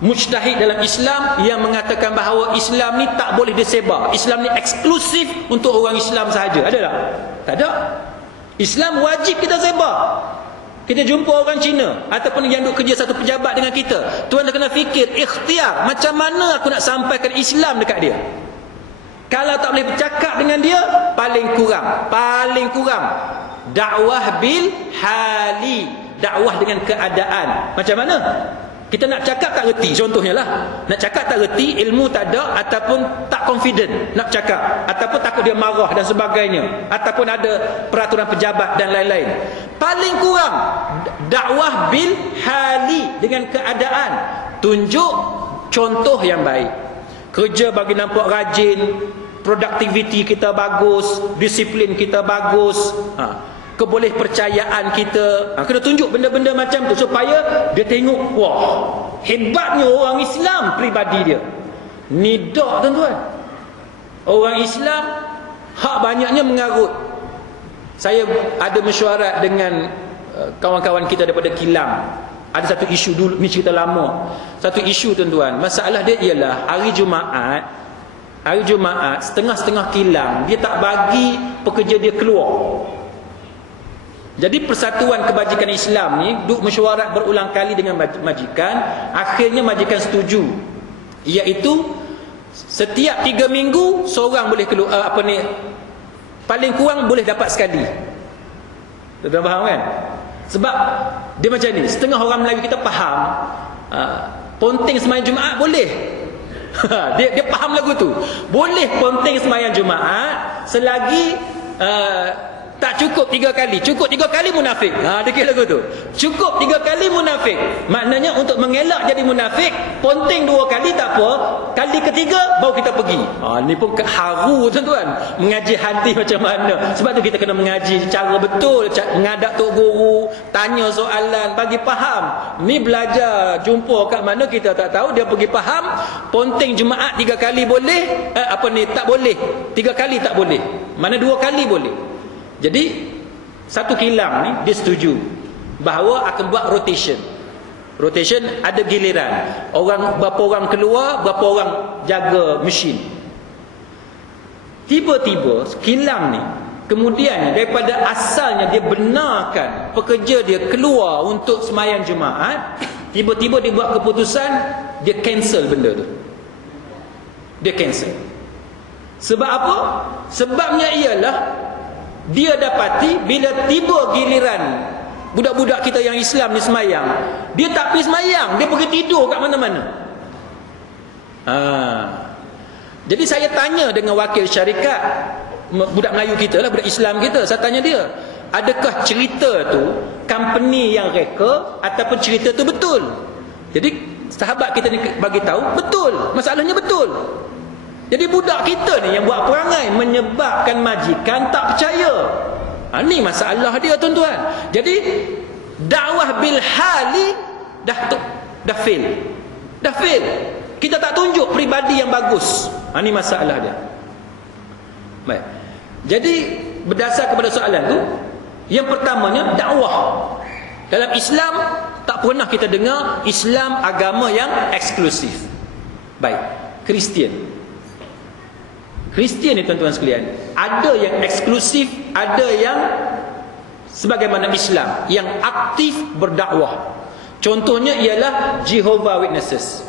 mujtahid dalam Islam yang mengatakan bahawa Islam ni tak boleh disebar. Islam ni eksklusif untuk orang Islam sahaja. Ada tak? Tak ada. Islam wajib kita sebar. Kita jumpa orang Cina ataupun yang duk kerja satu pejabat dengan kita, tuan kena fikir ikhtiar, macam mana aku nak sampaikan Islam dekat dia. Kalau tak boleh bercakap dengan dia, paling kurang dakwah bil hali, dakwah dengan keadaan. Macam mana? Kita nak cakap tak reti, contohnya lah. Nak cakap tak reti, ilmu tak ada, ataupun tak confident nak cakap, ataupun takut dia marah dan sebagainya, ataupun ada peraturan pejabat dan lain-lain. Paling kurang dakwah bil hali, dengan keadaan. Tunjuk contoh yang baik. Kerja bagi nampak rajin, produktiviti kita bagus, disiplin kita bagus, keboleh percayaan kita, kena tunjuk benda-benda macam tu supaya dia tengok, wah, hebatnya orang Islam pribadi dia. Ni dak tuan-tuan. Orang Islam hak banyaknya mengarut. Saya ada mesyuarat dengan kawan-kawan kita daripada Kilang. Ada satu isu dulu, ni cerita lama. Satu isu tuan-tuan, masalah dia ialah hari Jumaat setengah-setengah Kilang dia tak bagi pekerja dia keluar. Jadi Persatuan Kebajikan Islam ni duk mesyuarat berulang kali dengan majikan. Akhirnya majikan setuju, iaitu setiap 3 minggu seorang boleh keluar, paling kurang boleh dapat sekali. Tuan faham kan? Sebab dia macam ni, setengah orang Melayu kita faham ponteng sembahyang Jumaat boleh. dia faham lagu tu. Boleh ponteng sembahyang Jumaat selagi tak cukup 3 kali. Cukup 3 kali munafik. Dia kira lagu tu. Cukup 3 kali munafik. Maknanya untuk mengelak jadi munafik, ponteng 2 kali tak apa, kali ketiga baru kita pergi. Ni pun haru tuan-tuan. Mengaji hati macam mana. Sebab tu kita kena mengaji cara betul, menghadap tok guru, tanya soalan, bagi faham. Ni belajar, jumpa kat mana kita tak tahu, dia pergi faham. Ponteng Jumaat 3 kali boleh, tak boleh. 3 kali tak boleh. Mana 2 kali boleh. Jadi satu kilang ni dia setuju bahawa akan buat rotation. Rotation ada giliran. Berapa orang keluar, berapa orang jaga mesin. Tiba-tiba kilang ni kemudian daripada asalnya dia benarkan pekerja dia keluar untuk sembahyang Jumaat, tiba-tiba dia buat keputusan dia cancel benda tu. Dia cancel. Sebab apa? Sebabnya ialah dia dapati bila tiba giliran budak-budak kita yang Islam ni semayang, dia tak pergi semayang, dia pergi tidur kat mana-mana. Jadi saya tanya dengan wakil syarikat, budak Melayu kita lah, budak Islam kita, saya tanya dia, adakah cerita tu company yang reka ataupun cerita tu betul? Jadi sahabat kita ni bagi tahu betul, masalahnya betul. Jadi budak kita ni yang buat perangai menyebabkan majikan tak percaya. Ni masalah dia tuan-tuan. Jadi dakwah bil hali dah fail. Dah fail. Kita tak tunjuk pribadi yang bagus. Ni masalah dia. Baik. Jadi berdasar kepada soalan tu, yang pertamanya dakwah. Dalam Islam tak pernah kita dengar Islam agama yang eksklusif. Baik, Kristian ni tuan-tuan sekalian, ada yang eksklusif, ada yang sebagaimana Islam yang aktif berdakwah. Contohnya ialah Jehovah Witnesses.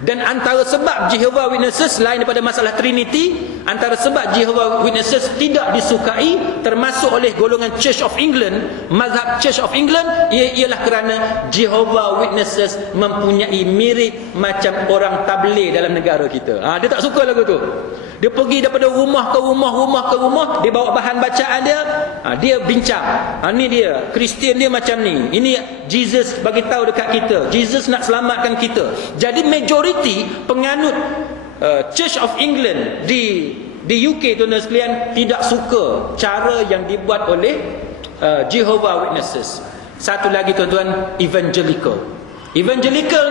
Dan antara sebab Jehovah Witnesses, lain daripada masalah Trinity, antara sebab Jehovah Witnesses tidak disukai termasuk oleh golongan Church of England, mazhab Church of England, ialah kerana Jehovah Witnesses mempunyai mirip macam orang tabligh dalam negara kita. Dia tak suka lagu tu. Dia pergi daripada rumah ke rumah, dia bawa bahan bacaan dia, dia bincang. Ni dia, Kristian dia macam ni. Ini Jesus bagi tahu dekat kita. Jesus nak selamatkan kita. Jadi majoriti penganut Church of England di UK, tuan-tuan sekalian, tidak suka cara yang dibuat oleh Jehovah Witnesses. Satu lagi tuan-tuan, Evangelical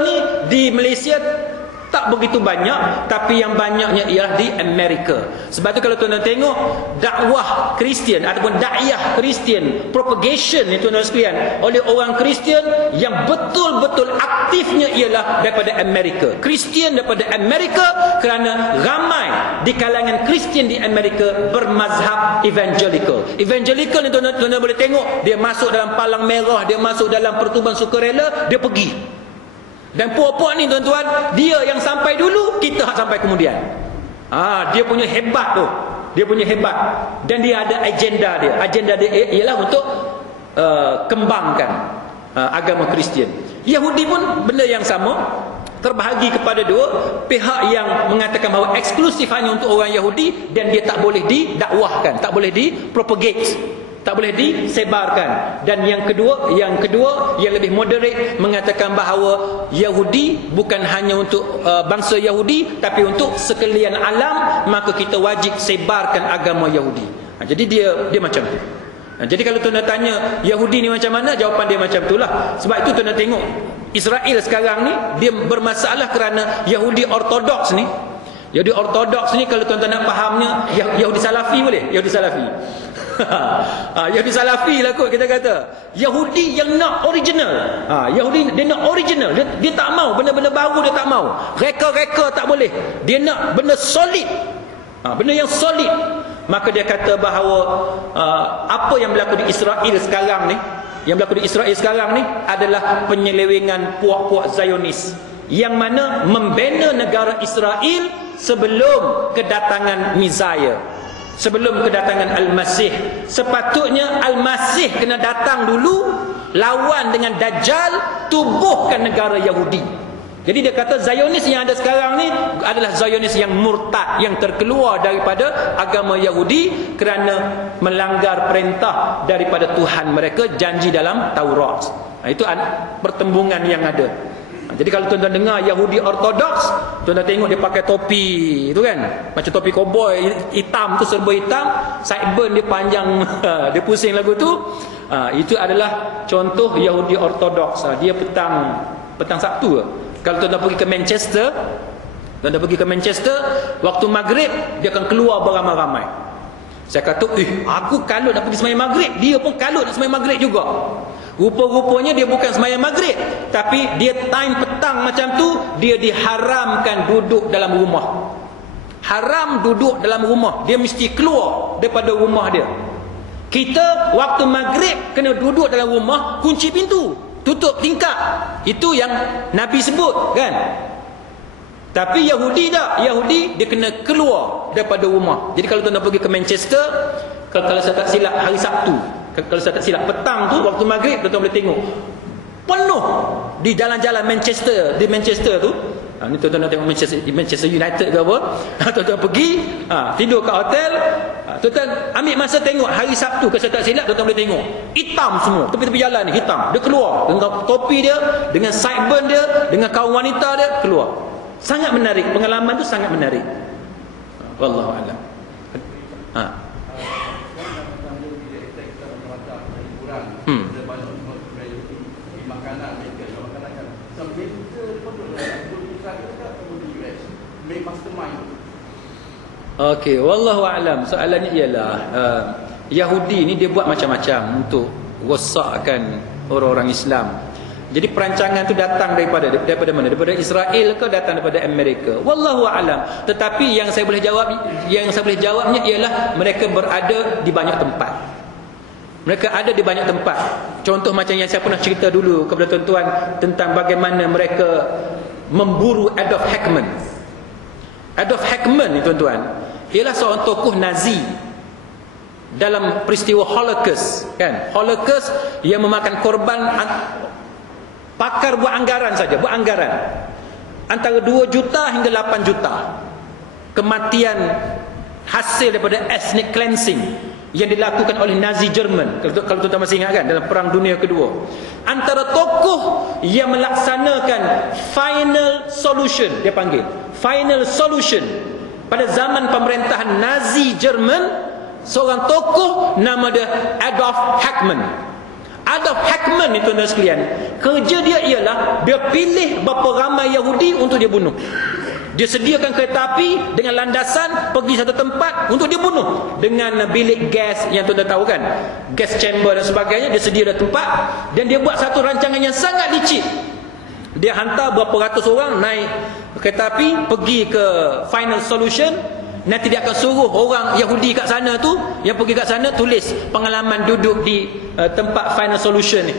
ni di Malaysia tak begitu banyak, tapi yang banyaknya ialah di Amerika. Sebab tu kalau tuan-tuan tengok dakwah Kristian ataupun dakwah Kristian propagation ni tuan-tuan sekalian oleh orang Kristian yang betul-betul aktifnya ialah daripada Amerika. Kristian daripada Amerika, kerana ramai di kalangan Kristian di Amerika bermazhab evangelical. Evangelical ni tuan-tuan boleh tengok, dia masuk dalam palang merah, dia masuk dalam pertubuhan sukarela, dia pergi. Dan puak-puak ni tuan-tuan, dia yang sampai dulu, kita sampai kemudian. Dia punya hebat tu. Dia punya hebat. Dan dia ada agenda dia. Agenda dia ialah untuk kembangkan agama Kristian. Yahudi pun benda yang sama. Terbahagi kepada dua pihak yang mengatakan bahawa eksklusif hanya untuk orang Yahudi, dan dia tak boleh didakwahkan, tak boleh dipropagate, tak boleh disebarkan. Dan yang kedua yang lebih moderate mengatakan bahawa Yahudi bukan hanya untuk bangsa Yahudi, tapi untuk sekalian alam, maka kita wajib sebarkan agama Yahudi. Jadi dia macam tu. Jadi kalau tuan-tuan tanya Yahudi ni macam mana, jawapan dia macam itulah. Sebab itu tuan-tuan tengok Israel sekarang ni dia bermasalah kerana Yahudi Ortodoks ni. Yahudi Ortodoks ni kalau tuan-tuan nak fahamnya, Yahudi Salafi boleh? Yahudi Salafi. Yahudi Salafi lah kot kita kata. Yahudi yang nak original. Yahudi dia nak original. Dia tak mau benda-benda baru, dia tak mau. Reka-reka tak boleh. Dia nak benda solid. Benda yang solid. Maka dia kata bahawa apa yang berlaku di Israel sekarang ni, adalah penyelewengan puak-puak Zionis, yang mana membina negara Israel sebelum kedatangan Messiah, sebelum kedatangan Al-Masih. Sepatutnya Al-Masih kena datang dulu, lawan dengan Dajjal, tubuhkan negara Yahudi. Jadi dia kata Zionis yang ada sekarang ni adalah Zionis yang murtad, yang terkeluar daripada agama Yahudi kerana melanggar perintah daripada Tuhan mereka, janji dalam Taurat. Itu pertembungan yang ada. Jadi kalau tuan-tuan dengar Yahudi Ortodoks, tuan-tuan tengok dia pakai topi itu kan, macam topi koboi hitam tu, serba hitam, sideburn dia panjang, dia pusing lagu tu. Itu adalah contoh Yahudi Ortodoks. Dia petang Sabtu. Kalau tuan-tuan pergi ke Manchester, waktu maghrib dia akan keluar beramai-ramai. Saya kata, aku kalut nak pergi sembahyang maghrib, dia pun kalut nak sembahyang maghrib juga. Rupa-rupanya dia bukan sembahyang maghrib, tapi dia time petang macam tu, dia diharamkan duduk dalam rumah. Haram duduk dalam rumah, dia mesti keluar daripada rumah dia. Kita waktu maghrib kena duduk dalam rumah, kunci pintu, tutup tingkap. Itu yang Nabi sebut kan. Tapi Yahudi tak. Yahudi dia kena keluar daripada rumah. Jadi kalau tuan-tuan pergi ke Manchester, kalau saya tak silap hari Sabtu, kalau saya tak silap petang tu waktu maghrib, tuan-tuan boleh tengok penuh di jalan-jalan Manchester. Di Manchester tu, ni tuan-tuan nak tengok Manchester United ke apa, tuan-tuan pergi tidur kat hotel, tuan-tuan ambil masa tengok hari Sabtu, kalau saya tak silap tuan-tuan boleh tengok hitam semua, tepi-tepi jalan ni hitam. Dia keluar dengan topi dia, dengan sideburn dia, dengan kaum wanita dia keluar. Sangat menarik, pengalaman tu sangat menarik. Wallahu a'lam. Okey, wallahu a'lam. Soalannya ialah Yahudi ni dia buat macam-macam untuk rosakkan orang-orang Islam. Jadi perancangan tu datang daripada mana? Daripada Israel ke datang daripada Amerika? Wallahu a'lam. Tetapi yang saya boleh jawabnya ialah mereka berada di banyak tempat. Mereka ada di banyak tempat. Contoh macam yang saya pernah cerita dulu kepada tuan-tuan tentang bagaimana mereka memburu Adolf Eichmann. Adolf Eichmann ni tuan-tuan ialah seorang tokoh Nazi dalam peristiwa Holocaust, kan? Holocaust yang memakan korban, pakar buat anggaran saja, buat anggaran antara 2 juta hingga 8 juta kematian hasil daripada ethnic cleansing yang dilakukan oleh Nazi Jerman. Kalau tuan-tuan masih ingat kan, dalam Perang Dunia Kedua, antara tokoh yang melaksanakan final solution, dia panggil final solution pada zaman pemerintahan Nazi Jerman, seorang tokoh nama dia Adolf Eichmann. Adolf Eichmann ni tuan-tuan sekalian, kerja dia ialah dia pilih berapa ramai Yahudi untuk dia bunuh. Dia sediakan kereta api dengan landasan pergi satu tempat untuk dia bunuh dengan bilik gas yang tuan-tuan tahu kan, gas chamber dan sebagainya. Dia sedia dah tempat dan dia buat satu rancangan yang sangat licik. Dia hantar berapa ratus orang naik kereta api pergi ke final solution. Nanti dia akan suruh orang Yahudi kat sana tu, yang pergi kat sana, tulis pengalaman duduk di tempat final solution ni.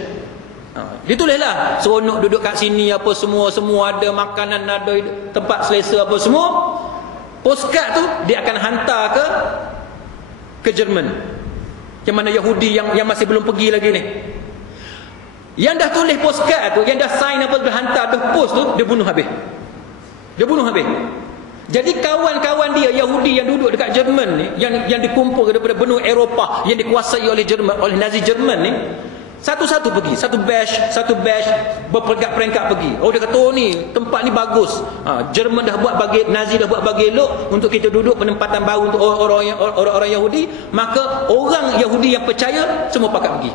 Dia tulislah seronok duduk kat sini apa semua ada makanan, ada tempat selesa apa semua. Postcard tu dia akan hantar ke Jerman, yang mana Yahudi yang masih belum pergi lagi ni. Yang dah tulis postcard tu, yang dah sign apa, dah hantar, dah post tu, dia bunuh habis. Jadi kawan-kawan dia Yahudi yang duduk dekat Jerman ni, yang dikumpul daripada benua Eropah yang dikuasai oleh Nazi Jerman ni, satu-satu pergi, satu batch berperingkat pergi. Oh, dia kata, oh ni tempat ni bagus. Jerman dah buat bagi, Nazi dah buat bagi elok untuk kita duduk, penempatan baru untuk orang Yahudi. Maka orang Yahudi yang percaya semua pakat pergi.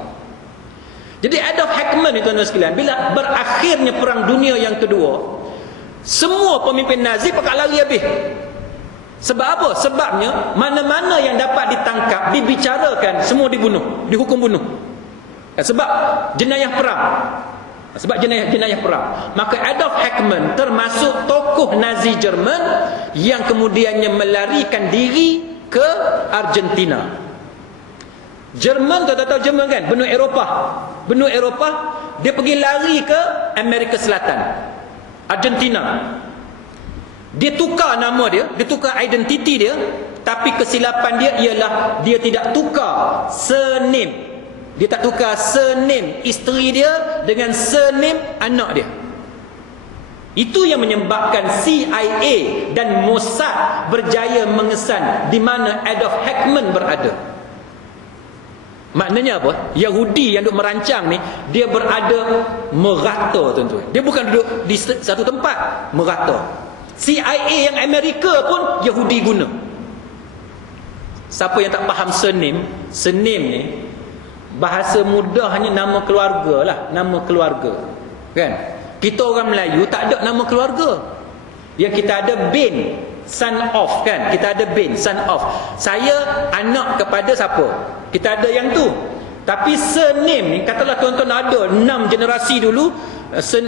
Jadi Adolf Eichmann ni tuan-tuan sekalian, bila berakhirnya Perang Dunia yang Kedua, semua pemimpin Nazi pakat lari habis. Sebab apa? Sebabnya mana-mana yang dapat ditangkap, dibicarakan, semua dibunuh, dihukum bunuh. Sebab jenayah perang. Jenayah perang. Maka Adolf Eichmann termasuk tokoh Nazi Jerman yang kemudiannya melarikan diri ke Argentina. Jerman, tuan-tuan tahu Jerman kan? Benua Eropah, dia pergi lari ke Amerika Selatan, Argentina. Dia tukar nama dia tukar identiti dia, tapi kesilapan dia ialah dia tidak tukar surname. Dia tak tukar surname isteri dia dengan surname anak dia. Itu yang menyebabkan CIA dan Mossad berjaya mengesan di mana Adolf Eichmann berada. Maknanya apa? Yahudi yang duk merancang ni, dia berada merata tuan-tuan. Dia bukan duduk di satu tempat, merata. CIA yang Amerika pun Yahudi guna. Siapa yang tak faham surname ni, bahasa mudahnya nama keluarga lah, nama keluarga. Kan? Kita orang Melayu tak ada nama keluarga. Yang kita ada bin, son of, kan? Kita ada bin, son of. Saya anak kepada siapa? Kita ada yang tu. Tapi surname ni, katalah tuan-tuan ada 6 generasi dulu,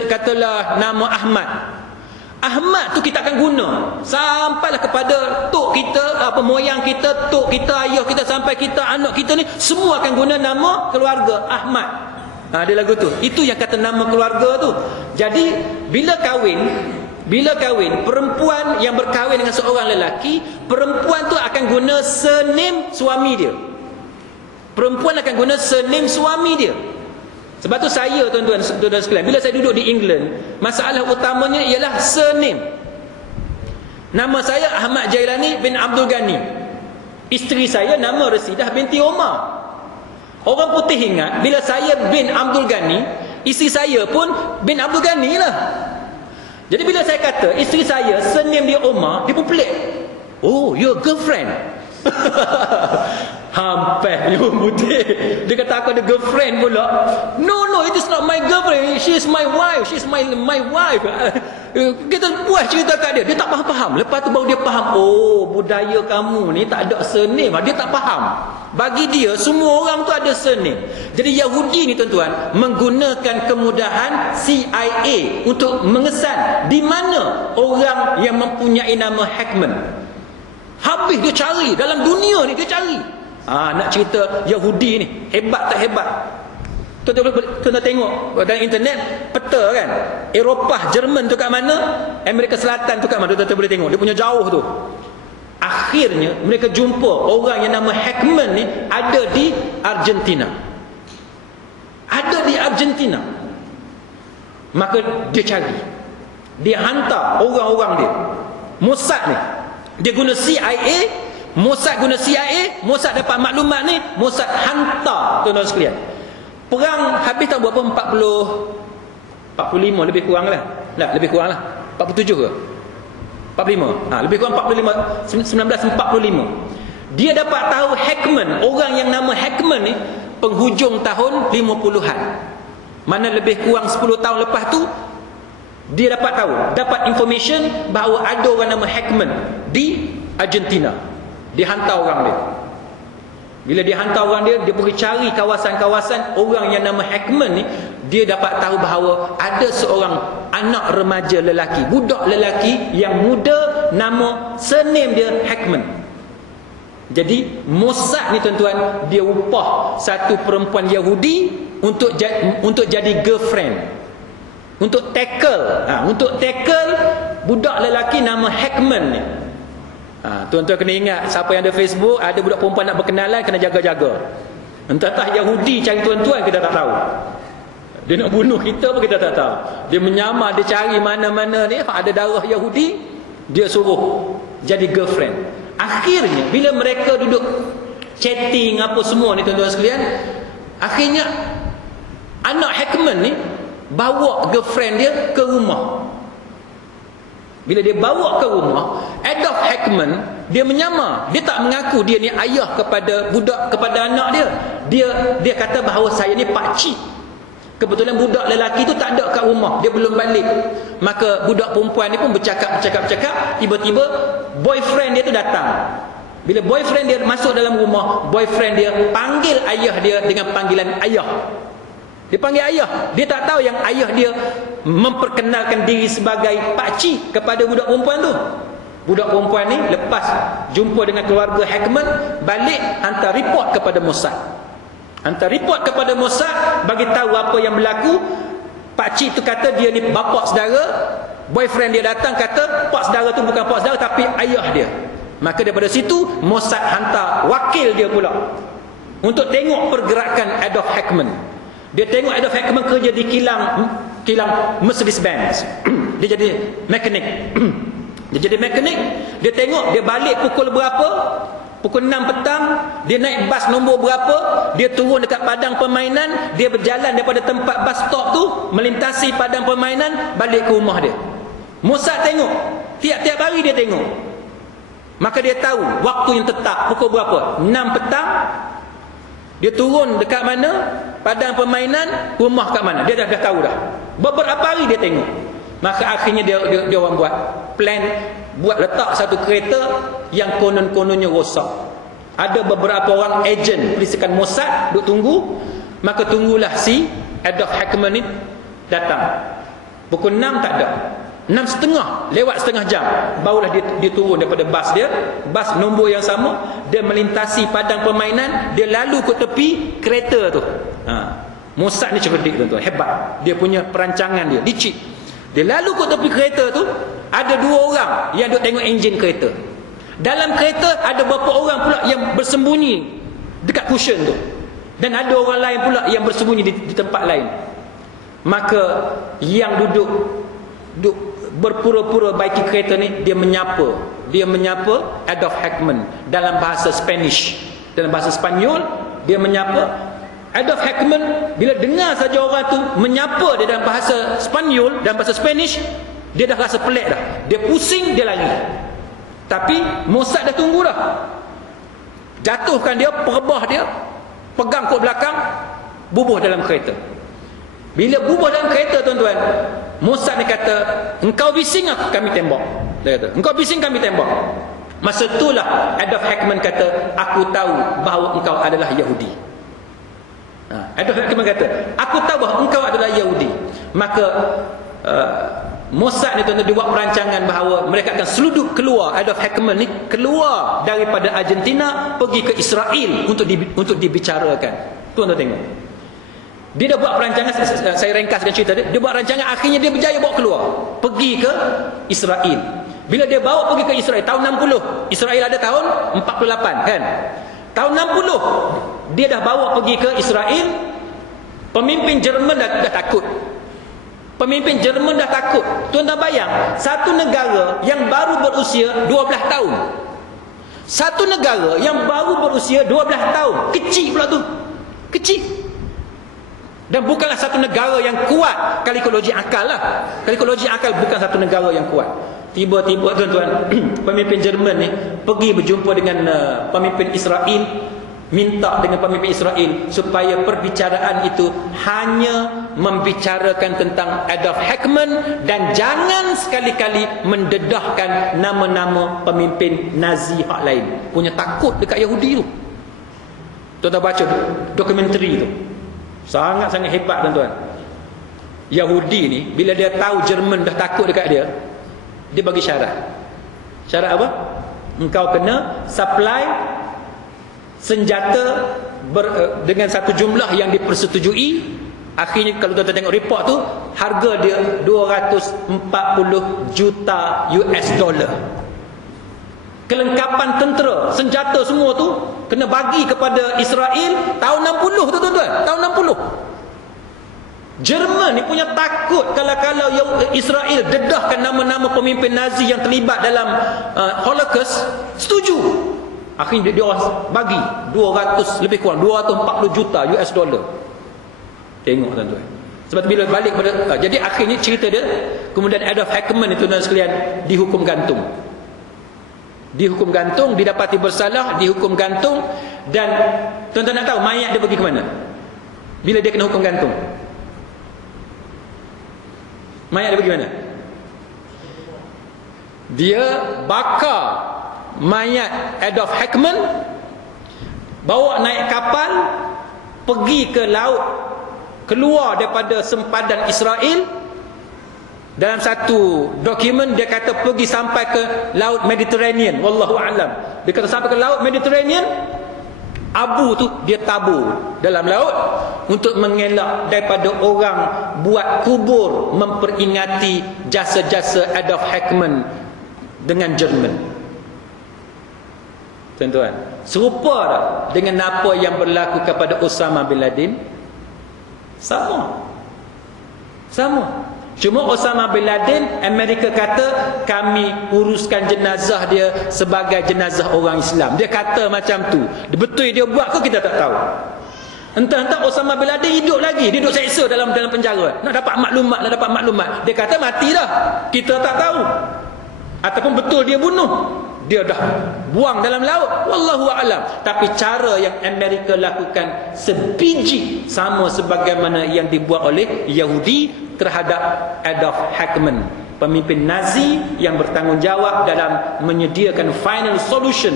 katalah nama Ahmad tu kita akan guna sampailah kepada tok kita, moyang kita, tok kita, ayah kita, sampai kita, anak kita ni semua akan guna nama keluarga Ahmad. Ada lagu tu. Itu yang kata nama keluarga tu. Jadi bila kahwin perempuan yang berkahwin dengan seorang lelaki, perempuan tu akan guna surname suami dia. Perempuan akan guna surname suami dia. Sebab tu saya, tuan-tuan sekalian, bila saya duduk di England, masalah utamanya ialah surname. Nama saya Ahmad Jailani bin Abdul Ghani. Isteri saya nama Rasidah binti Omar. Orang putih ingat, bila saya bin Abdul Ghani, isteri saya pun bin Abdul Ghani lah. Jadi bila saya kata isteri saya surname dia Omar, dia pun pelik. Oh, your girlfriend. Hampai punya putih. Dia kata aku ada girlfriend pula. No, it is not my girlfriend. She is my wife. She is my wife. Kita puas cerita kat dia. Dia tak faham. Lepas tu baru dia faham. Oh, budaya kamu ni tak ada surname. Dia tak faham. Bagi dia, semua orang tu ada surname. Jadi Yahudi ni tuan-tuan, menggunakan kemudahan CIA untuk mengesan di mana orang yang mempunyai nama Hackman. Habis dia cari. Dalam dunia ni dia cari. Nak cerita Yahudi ni hebat tak hebat? Tuan-tuan tengok dalam internet peta kan, Eropah, Jerman tu kat mana, Amerika Selatan tu kat mana, tuan-tuan boleh tengok dia punya jauh tu. Akhirnya mereka jumpa orang yang nama Hackman ni ada di Argentina. Maka dia cari, dia hantar orang-orang dia, Mossad ni, dia guna CIA, Mossad guna CIA, Mossad dapat maklumat ni, Mossad hantar tuan-tuan sekalian. Perang habis tahun berapa? 45 lebih kurang lah. Lebih kurang lah. 47 ke? 45. Lebih kurang 45, 1945. Dia dapat tahu Hackman, orang yang nama Hackman ni penghujung tahun 50-an. Mana lebih kurang 10 tahun lepas tu dia dapat information bahawa ada orang nama Hackman di Argentina. Dia hantar orang dia. Bila dia hantar orang dia, dia pergi cari kawasan-kawasan orang yang nama Hackman ni. Dia dapat tahu bahawa ada seorang anak remaja lelaki, budak lelaki yang muda, nama surname dia Hackman. Jadi Mossad ni tuan-tuan, dia upah satu perempuan Yahudi untuk jadi girlfriend, untuk tackle budak lelaki nama Hackman ni. Tuan-tuan kena ingat, siapa yang ada Facebook, ada budak perempuan nak berkenalan, kena jaga-jaga. Entah Yahudi cari tuan-tuan, kita tak tahu. Dia nak bunuh kita pun kita tak tahu. Dia menyamar, dia cari mana-mana ni ada darah Yahudi, dia suruh jadi girlfriend. Akhirnya bila mereka duduk chatting apa semua ni tuan-tuan sekalian, akhirnya anak Hackman ni bawa girlfriend dia ke rumah. Bila dia bawa ke rumah, Adolf Hackman, dia menyamar. Dia tak mengaku dia ni ayah kepada anak dia. Dia kata bahawa saya ni pakcik. Kebetulan budak lelaki tu tak ada kat rumah, dia belum balik. Maka budak perempuan ni pun bercakap, tiba-tiba boyfriend dia tu datang. Bila boyfriend dia masuk dalam rumah, boyfriend dia panggil ayah dia dengan panggilan ayah. Dia panggil ayah. Dia tak tahu yang ayah dia memperkenalkan diri sebagai pakcik kepada budak perempuan tu. Budak perempuan ni lepas jumpa dengan keluarga Hackman, balik hantar report kepada Mossad. Bagi tahu apa yang berlaku. Pakcik tu kata dia ni bapa saudara. Boyfriend dia datang kata pak saudara tu bukan pak saudara tapi ayah dia. Maka daripada situ Mossad hantar wakil dia pula untuk tengok pergerakan Adolf Hackman. Dia tengok Adolf Hackman kerja di kilang Mercedes-Benz. Dia jadi mekanik. Dia tengok dia balik pukul berapa? Pukul 6 petang. Dia naik bas nombor berapa? Dia turun dekat padang permainan. Dia berjalan daripada tempat bus stop tu, melintasi padang permainan, balik ke rumah dia. Mossad tengok. Tiap-tiap hari dia tengok. Maka dia tahu waktu yang tetap pukul berapa? 6 petang. Dia turun dekat mana? Padang permainan, rumah kat mana? Dia dah tahu dah. Beberapa hari dia tengok. Maka akhirnya dia orang buat plan, buat letak satu kereta yang konon-kononnya rosak. Ada beberapa orang ejen perisikan Mossad duk tunggu. Maka tunggulah si Adolf Hackman ni datang. Pukul 6 tak ada. 6.30, lewat setengah jam, barulah dia turun daripada bas dia, bas nombor yang sama. Dia melintasi padang permainan, dia lalu ke tepi kereta tu. Mossad ni cerdik tuan-tuan, hebat. Dia punya perancangan dia licik. Dia lalu ke tepi kereta tu, ada dua orang yang duk tengok enjin kereta. Dalam kereta ada beberapa orang pula yang bersembunyi dekat cushion tu, dan ada orang lain pula yang bersembunyi di tempat lain. Maka yang duduk berpura-pura baiki kereta ni, dia menyapa Adolf Hackman dalam bahasa Spanish, dalam bahasa Spanyol. Dia menyapa Adolf Hackman. Bila dengar saja orang tu menyapa dia dalam bahasa Spanyol, dalam bahasa Spanish, dia dah rasa pelik dah. Dia pusing, dia lari. Tapi Mossad dah tunggu dah. jatuhkan dia, perebah dia, pegang kot belakang, bubuh dalam kereta. Bila bubuh dalam kereta, tuan-tuan, Mossad ni kata, engkau bising aku, kami tembak. Dia kata, engkau bising kami tembak. Masa itulah Adolf Eichmann kata, aku tahu bahawa engkau adalah Yahudi. Adolf Eichmann kata, aku tahu bahawa engkau adalah Yahudi. Maka Mossad ni tuan-tuan dibuat perancangan bahawa mereka akan seluduk keluar, Adolf Eichmann ni keluar daripada Argentina pergi ke Israel untuk dibicarakan. Tuan-tuan tengok. Dia dah buat perancangan, saya ringkaskan cerita dia. Dia buat rancangan, akhirnya dia berjaya bawa keluar, pergi ke Israel. Bila dia bawa pergi ke Israel tahun 60, Israel ada tahun 48 kan. Tahun 60 dia dah bawa pergi ke Israel. Pemimpin Jerman dah takut. Pemimpin Jerman dah takut. Tuan-tuan bayang, satu negara yang baru berusia 12 tahun. Satu negara yang baru berusia 12 tahun. Kecil pula tu. Kecil. Dan bukanlah satu negara yang kuat. Kalau logik akal lah. Kalau logik akal bukan satu negara yang kuat. Tiba-tiba tuan-tuan, pemimpin Jerman ni pergi berjumpa dengan pemimpin Israel, minta dengan pemimpin Israel supaya perbicaraan itu hanya membicarakan tentang Adolf Eichmann dan jangan sekali-kali mendedahkan nama-nama pemimpin Nazi hak lain. Punya takut dekat Yahudi tu. Tuan-tuan baca dokumentari tu. Sangat-sangat hebat tuan-tuan. Yahudi ni bila dia tahu Jerman dah takut dekat dia, dia bagi syarat. Syarat apa? Engkau kena supply senjata dengan satu jumlah yang dipersetujui. Akhirnya kalau tuan-tuan tengok report tu, harga dia 240 juta US dollar. Kelengkapan tentera, senjata semua tu kena bagi kepada Israel tahun 60 tu tuan-tuan. Tahun 60. Jerman ni punya takut kalau Israel dedahkan nama-nama pemimpin Nazi yang terlibat dalam Holocaust, setuju. Akhirnya dia orang bagi 200 lebih kurang 240 juta US dollar. Tengok tuan-tuan. Sebab bila balik pada jadi akhirnya cerita dia, kemudian Adolf Eichmann itu tuan sekalian dihukum gantung. Dihukum gantung, didapati bersalah, dihukum gantung. Dan tuan-tuan nak tahu mayat dia pergi ke mana bila dia kena hukum gantung? Mayat dia pergi mana? Dia bakar mayat Adolf Eichmann, bawa naik kapal, pergi ke laut, keluar daripada sempadan Israel. Dalam satu dokumen dia kata pergi sampai ke laut Mediterranean, wallahu alam. Dia kata sampai ke laut Mediterranean, abu tu dia tabur dalam laut untuk mengelak daripada orang buat kubur memperingati jasa-jasa Adolf Eichmann dengan Jerman. Tuan-tuan, serupa tak dengan apa yang berlaku kepada Osama bin Laden? Sama. Cuma Osama bin Laden, Amerika kata kami uruskan jenazah dia sebagai jenazah orang Islam. Dia kata macam tu. Betul dia buat ke kita tak tahu. Entah-entah Osama bin Laden hidup lagi, dia duduk seksa dalam penjara. Nak dapat maklumat. Dia kata mati dah. Kita tak tahu. Ataupun betul dia bunuh. Dia dah buang dalam laut, wallahu a'lam. Tapi cara yang Amerika lakukan sebiji sama sebagaimana yang dibuat oleh Yahudi terhadap Adolf Eichmann, pemimpin Nazi yang bertanggungjawab dalam menyediakan final solution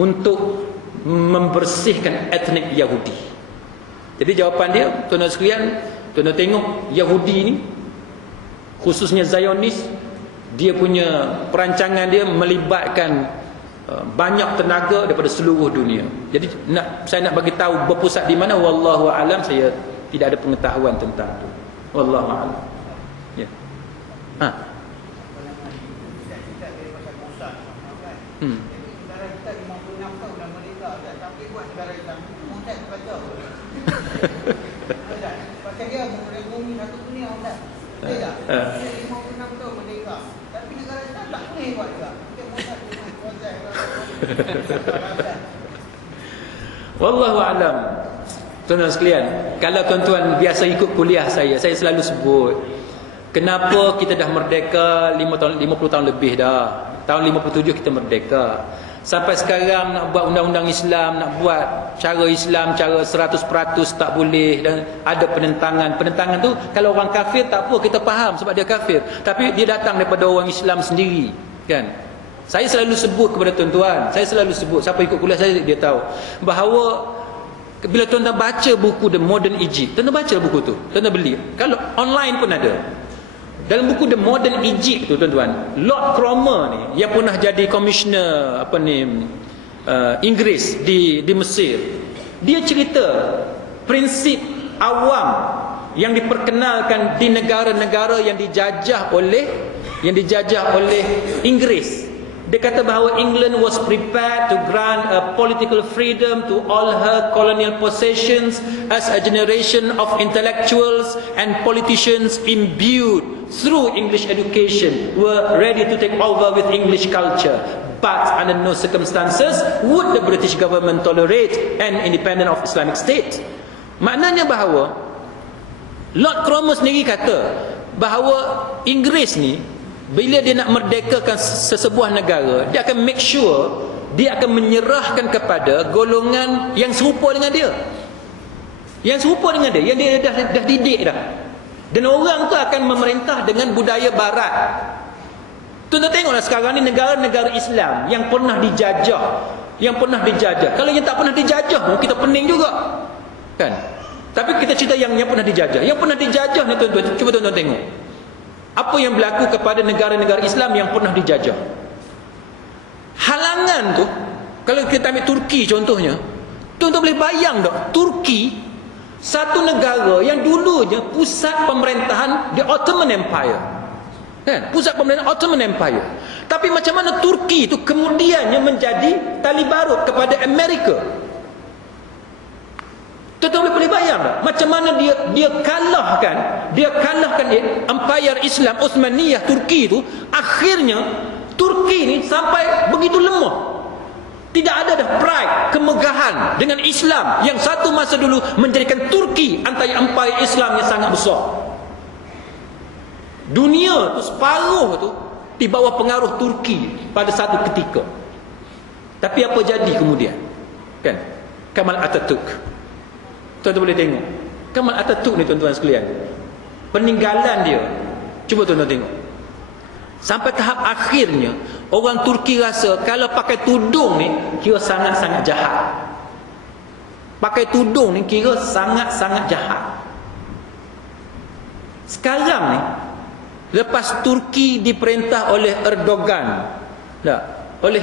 untuk membersihkan etnik Yahudi. Jadi jawapan dia, tuan-tuan sekalian, tuan-tuan tengok Yahudi ni, khususnya Zionis, dia punya perancangan dia melibatkan banyak tenaga daripada seluruh dunia. Jadi saya nak bagi tahu berpusat di mana, wallahu alam, saya tidak ada pengetahuan tentang itu. Wallahu alam. Ya. Wallahu alam. Tuan-tuan sekalian, kalau tuan-tuan biasa ikut kuliah saya selalu sebut, kenapa kita dah merdeka 50 tahun lebih dah. Tahun 57 kita merdeka. Sampai sekarang nak buat undang-undang Islam, nak buat cara Islam, cara 100% tak boleh, dan ada penentangan. Penentangan tu kalau orang kafir tak apa, kita faham sebab dia kafir. Tapi dia datang daripada orang Islam sendiri, kan? Saya selalu sebut kepada tuan-tuan, saya selalu sebut, siapa ikut kuliah saya dia tahu bahawa bila tuan-tuan baca buku The Modern Egypt, tuan-tuan baca buku tu, tuan-tuan beli. Kalau online pun ada. Dalam buku The Modern Egypt tu tuan-tuan, Lord Cromer ni yang pernah jadi komisioner Inggeris di Mesir, dia cerita prinsip awam yang diperkenalkan di negara-negara yang dijajah oleh Inggeris. Dia kata bahawa England was prepared to grant a political freedom to all her colonial possessions as a generation of intellectuals and politicians imbued through English education were ready to take over with English culture. But under no circumstances would the British government tolerate an independent of Islamic state. Maknanya bahawa Lord Cromer sendiri kata bahawa Inggeris ni bila dia nak merdekakan sesebuah negara, dia akan make sure dia akan menyerahkan kepada golongan yang serupa dengan dia. Yang serupa dengan dia, yang dia dah didik dah. Dan orang tu akan memerintah dengan budaya barat. Tuan-tuan tengoklah sekarang ni negara-negara Islam yang pernah dijajah, Kalau yang tak pernah dijajah pun kita pening juga, kan? Tapi kita cerita yang pernah dijajah. Yang pernah dijajah ni tuan-tuan, cuba tuan-tuan tengok apa yang berlaku kepada negara-negara Islam yang pernah dijajah. Halangan tu, kalau kita ambil Turki contohnya, tuan-tuan boleh bayang tak, Turki satu negara yang dulunya pusat pemerintahan di Ottoman Empire, kan? Pusat pemerintahan Ottoman Empire. Tapi macam mana Turki itu kemudiannya menjadi tali barut kepada Amerika. Tuan-tuan boleh bayang tak? Macam mana dia kalahkan Empire Islam Uthmaniyah Turki itu. Akhirnya Turki ni sampai begitu lemah. Tidak ada dah pride, kemegahan dengan Islam yang satu masa dulu menjadikan Turki antara Empire Islam yang sangat besar. Dunia tu separuh tu di bawah pengaruh Turki pada satu ketika. Tapi apa jadi kemudian? Kan? Kemal Atatürk. Tuan-tuan boleh tengok Kemal Atatürk ni tuan-tuan sekalian, peninggalan dia, cuba tuan-tuan tengok. Sampai tahap akhirnya orang Turki rasa kalau pakai tudung ni kira sangat-sangat jahat. Pakai tudung ni kira sangat-sangat jahat. Sekarang ni lepas Turki diperintah oleh Erdogan, oleh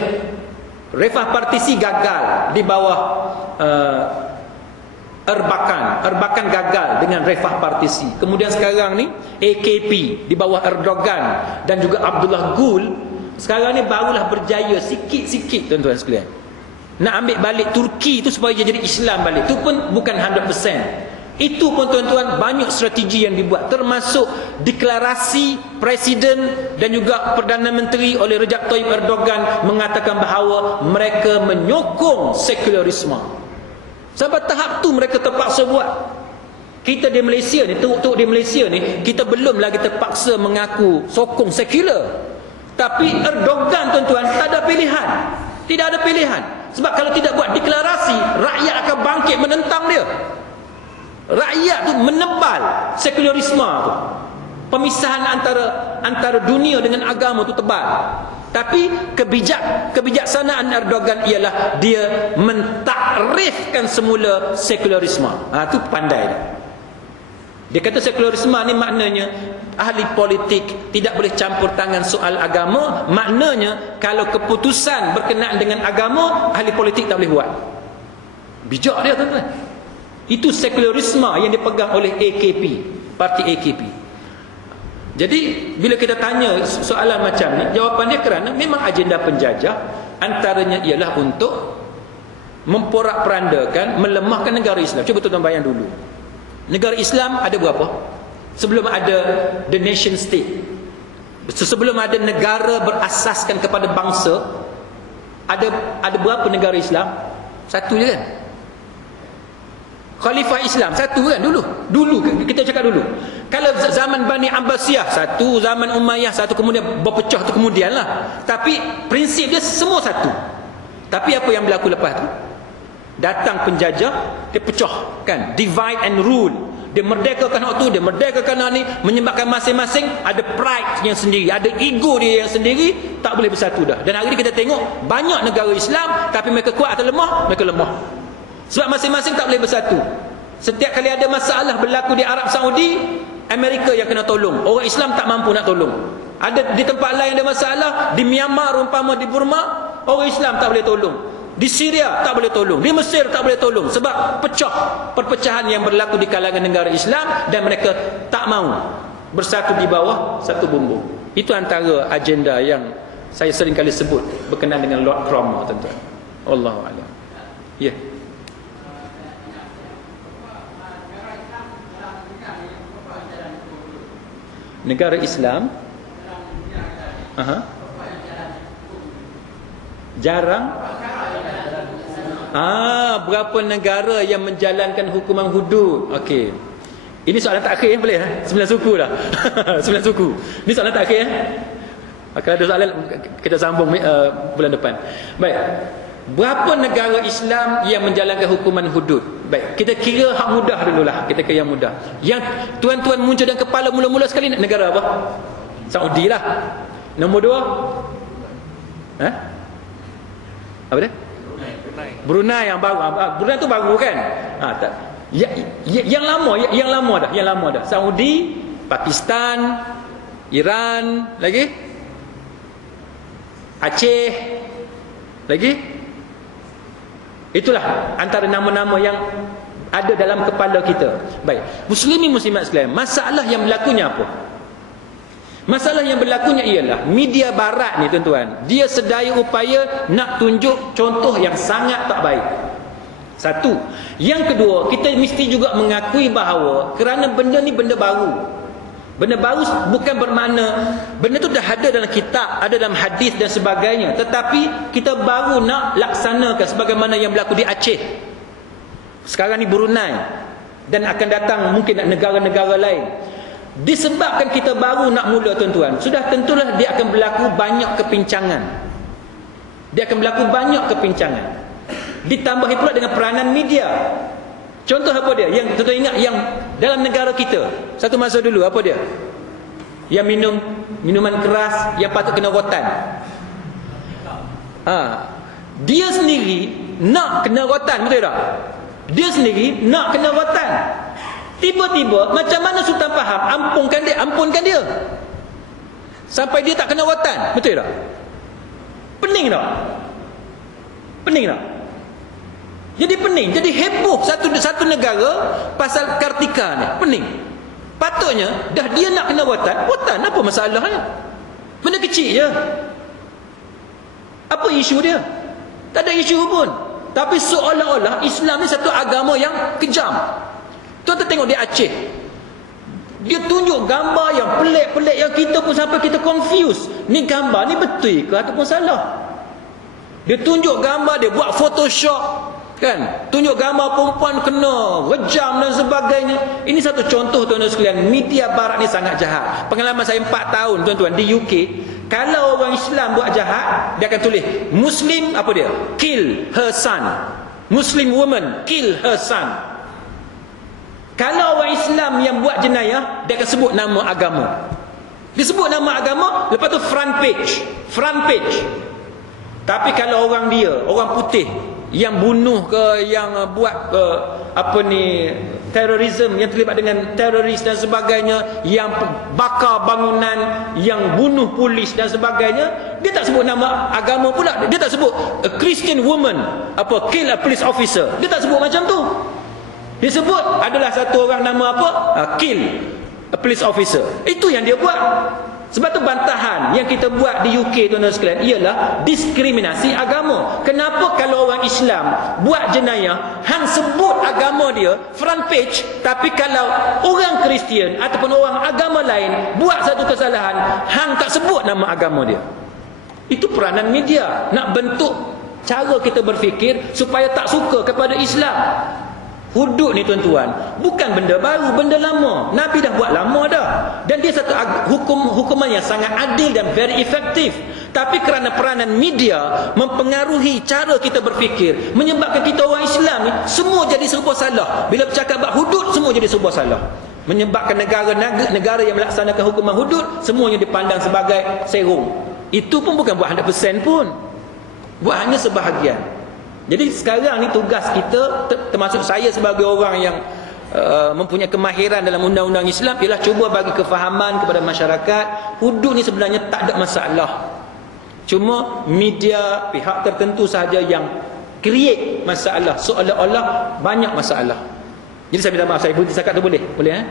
Refah Partisi gagal di bawah Erbakan gagal dengan Refah Partisi. Kemudian sekarang ni AKP di bawah Erdogan dan juga Abdullah Gül sekarang ni barulah berjaya sikit-sikit tuan-tuan sekalian. Nak ambil balik Turki tu supaya dia jadi Islam balik. Tu pun bukan 100%. Itu pun tuan-tuan banyak strategi yang dibuat, termasuk deklarasi Presiden dan juga Perdana Menteri oleh Recep Tayyip Erdogan mengatakan bahawa mereka menyokong sekularisme. Sampai tahap tu mereka terpaksa buat. Kita di Malaysia ni, teruk-teruk di Malaysia ni, kita belum lagi terpaksa mengaku sokong sekular. Tapi Erdogan tuan-tuan tak ada pilihan. Tidak ada pilihan. Sebab kalau tidak buat deklarasi, rakyat akan bangkit menentang dia. Rakyat tu menebal sekularisme tu. Pemisahan antara dunia dengan agama tu tebal. Tapi kebijaksanaan Erdogan ialah dia mentakrifkan semula sekularisme. Tu pandai dia. Dia kata sekularisme ni maknanya ahli politik tidak boleh campur tangan soal agama. Maknanya kalau keputusan berkenaan dengan agama, ahli politik tak boleh buat. Bijak dia tuan-tuan. Itu sekularisme yang dipegang oleh AKP, parti AKP. Jadi bila kita tanya soalan macam ni, jawapan dia kerana memang agenda penjajah antaranya ialah untuk memporak-perandakan, melemahkan negara Islam. Cuba tuan-tuan bayang dulu. Negara Islam ada berapa? Sebelum ada the nation state, sebelum ada negara berasaskan kepada bangsa, ada berapa negara Islam? Satu je kan? Khalifah Islam satu kan dulu kita cakap dulu. Kalau zaman Bani Abbasiyah satu, zaman Umayyah satu, kemudian berpecah tu kemudian lah. Tapi prinsip dia semua satu. Tapi apa yang berlaku lepas tu? Datang penjajah, dia pecahkan, divide and rule. Dia merdekakan hak tu, dia merdekakan hak ni, menyebabkan masing-masing ada pride yang sendiri, ada ego dia yang sendiri, tak boleh bersatu dah. Dan hari ni kita tengok banyak negara Islam, tapi mereka kuat atau lemah? Mereka lemah. Sebab masing-masing tak boleh bersatu. Setiap kali ada masalah berlaku di Arab Saudi, Amerika yang kena tolong. Orang Islam tak mampu nak tolong. Ada di tempat lain ada masalah, di Myanmar umpama, di Burma, orang Islam tak boleh tolong. Di Syria tak boleh tolong, di Mesir tak boleh tolong, sebab perpecahan yang berlaku di kalangan negara Islam, dan mereka tak mau bersatu di bawah satu bumbung. Itu antara agenda yang saya sering kali sebut berkenaan dengan Lord Cromwell, tuan-tuan. Wallahu a'lam. Ya. Negara Islam jarang. Berapa negara yang menjalankan hukuman hudud? Okey. Ini soalan terakhir boleh 9 suku dah. 9 suku. Ini soalan terakhir Kalau ada soalan kita sambung bulan depan. Baik. Berapa negara Islam yang menjalankan hukuman hudud? Baik, kita kira hak mudah dululah. Kita kira yang mudah. Yang tuan-tuan muncul dalam kepala mula-mula sekali, negara apa? Saudi lah. Nombor 2? Apa dia? Brunei yang baru. Brunei tu baru kan? Tak. Yang lama dah. Saudi, Pakistan, Iran, lagi? Aceh, lagi? Itulah antara nama-nama yang ada dalam kepala kita. Baik, muslimin muslimat sekalian, masalah yang berlakunya apa? Masalah yang berlakunya ialah media barat ni, tuan-tuan, dia sedaya upaya nak tunjuk contoh yang sangat tak baik. Satu. Yang kedua, kita mesti juga mengakui bahawa kerana benda ni benda baru. Benda baru bukan bermakna benda tu dah ada dalam kitab, ada dalam hadis dan sebagainya, tetapi kita baru nak laksanakan sebagaimana yang berlaku di Aceh. Sekarang ni Brunei, dan akan datang mungkin negara-negara lain. Disebabkan kita baru nak mula, tuan-tuan, sudah tentulah dia akan berlaku banyak kepincangan. Ditambahi pula dengan peranan media. Contoh apa dia? Yang tuan-tuan ingat yang dalam negara kita satu masa dulu, apa dia? Yang minum minuman keras yang patut kena rotan. Dia sendiri nak kena rotan, betul tak? Dia sendiri nak kena rotan. Tiba-tiba macam mana Sultan faham? Ampunkan dia. Sampai dia tak kena rotan, betul tak? Pening tak? Jadi pening, jadi heboh satu negara pasal Kartika ni, pening. Patutnya dah dia nak kena rotan, apa masalahnya? Benda kecil je. Apa isu dia? Tak ada isu pun. Tapi seolah-olah Islam ni satu agama yang kejam. Tuan-tuan tengok di Aceh, dia tunjuk gambar yang pelik-pelik yang kita pun sampai kita confuse. Ni gambar ni betul ke ataupun salah? Dia tunjuk gambar, dia buat Photoshop, kan? Tunjuk gambar perempuan kena rejam dan sebagainya. Ini satu contoh, tuan-tuan sekalian, media barat ni sangat jahat. Pengalaman saya 4 tahun, tuan-tuan, di UK. Kalau orang Islam buat jahat, dia akan tulis Muslim, apa dia? Kill her son. Muslim woman kill her son. Kalau orang Islam yang buat jenayah, dia akan sebut nama agama. Dia sebut nama agama, lepas tu front page. Tapi kalau orang putih yang bunuh ke, yang buat terorisme, yang terlibat dengan teroris dan sebagainya, yang bakar bangunan, yang bunuh polis dan sebagainya, dia tak sebut nama agama pula. Dia tak sebut a Christian woman kill a police officer. Dia tak sebut macam tu. Dia sebut adalah satu orang nama kill a police officer. Itu yang dia buat. Sebab tu bantahan yang kita buat di UK, tuan-tuan sekalian, ialah diskriminasi agama. Kenapa kalau orang Islam buat jenayah, hang sebut agama dia front page, tapi kalau orang Kristian ataupun orang agama lain buat satu kesalahan, hang tak sebut nama agama dia? Itu peranan media nak bentuk cara kita berfikir supaya tak suka kepada Islam. Hudud ni tuan-tuan, bukan benda baru, benda lama. Nabi dah buat lama dah. Dan dia satu hukuman yang sangat adil dan very efektif. Tapi kerana peranan media mempengaruhi cara kita berfikir, menyebabkan kita orang Islam ni semua jadi serba salah. Bila bercakap bab hudud, semua jadi serba salah. Menyebabkan negara yang melaksanakan hukuman hudud semuanya dipandang sebagai serong. Itu pun bukan buat 100% pun. Buat hanya sebahagian. Jadi sekarang ni tugas kita, termasuk saya sebagai orang yang mempunyai kemahiran dalam undang-undang Islam, ialah cuba bagi kefahaman kepada masyarakat, hudud ni sebenarnya tak ada masalah. Cuma media, pihak tertentu sahaja yang create masalah, seolah-olah banyak masalah. Jadi saya minta maaf, saya berhenti cakap tu boleh? Boleh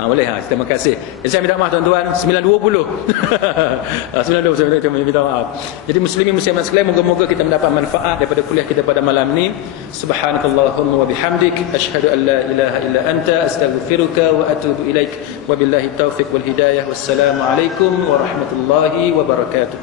boleh terima kasih. Jadi saya minta maaf tuan-tuan, 9.20 9.20 saya minta maaf. Jadi muslimin muslimat sekalian, moga-moga kita mendapat manfaat daripada kuliah kita pada malam ni. Subhanakallahumma wa bihamdik, asyhadu an la ilaha illa anta, astaghfiruka wa atubu ilaik. Wabillahi taufiq wal hidayah. Wassalamu alaikum warahmatullahi wabarakatuh.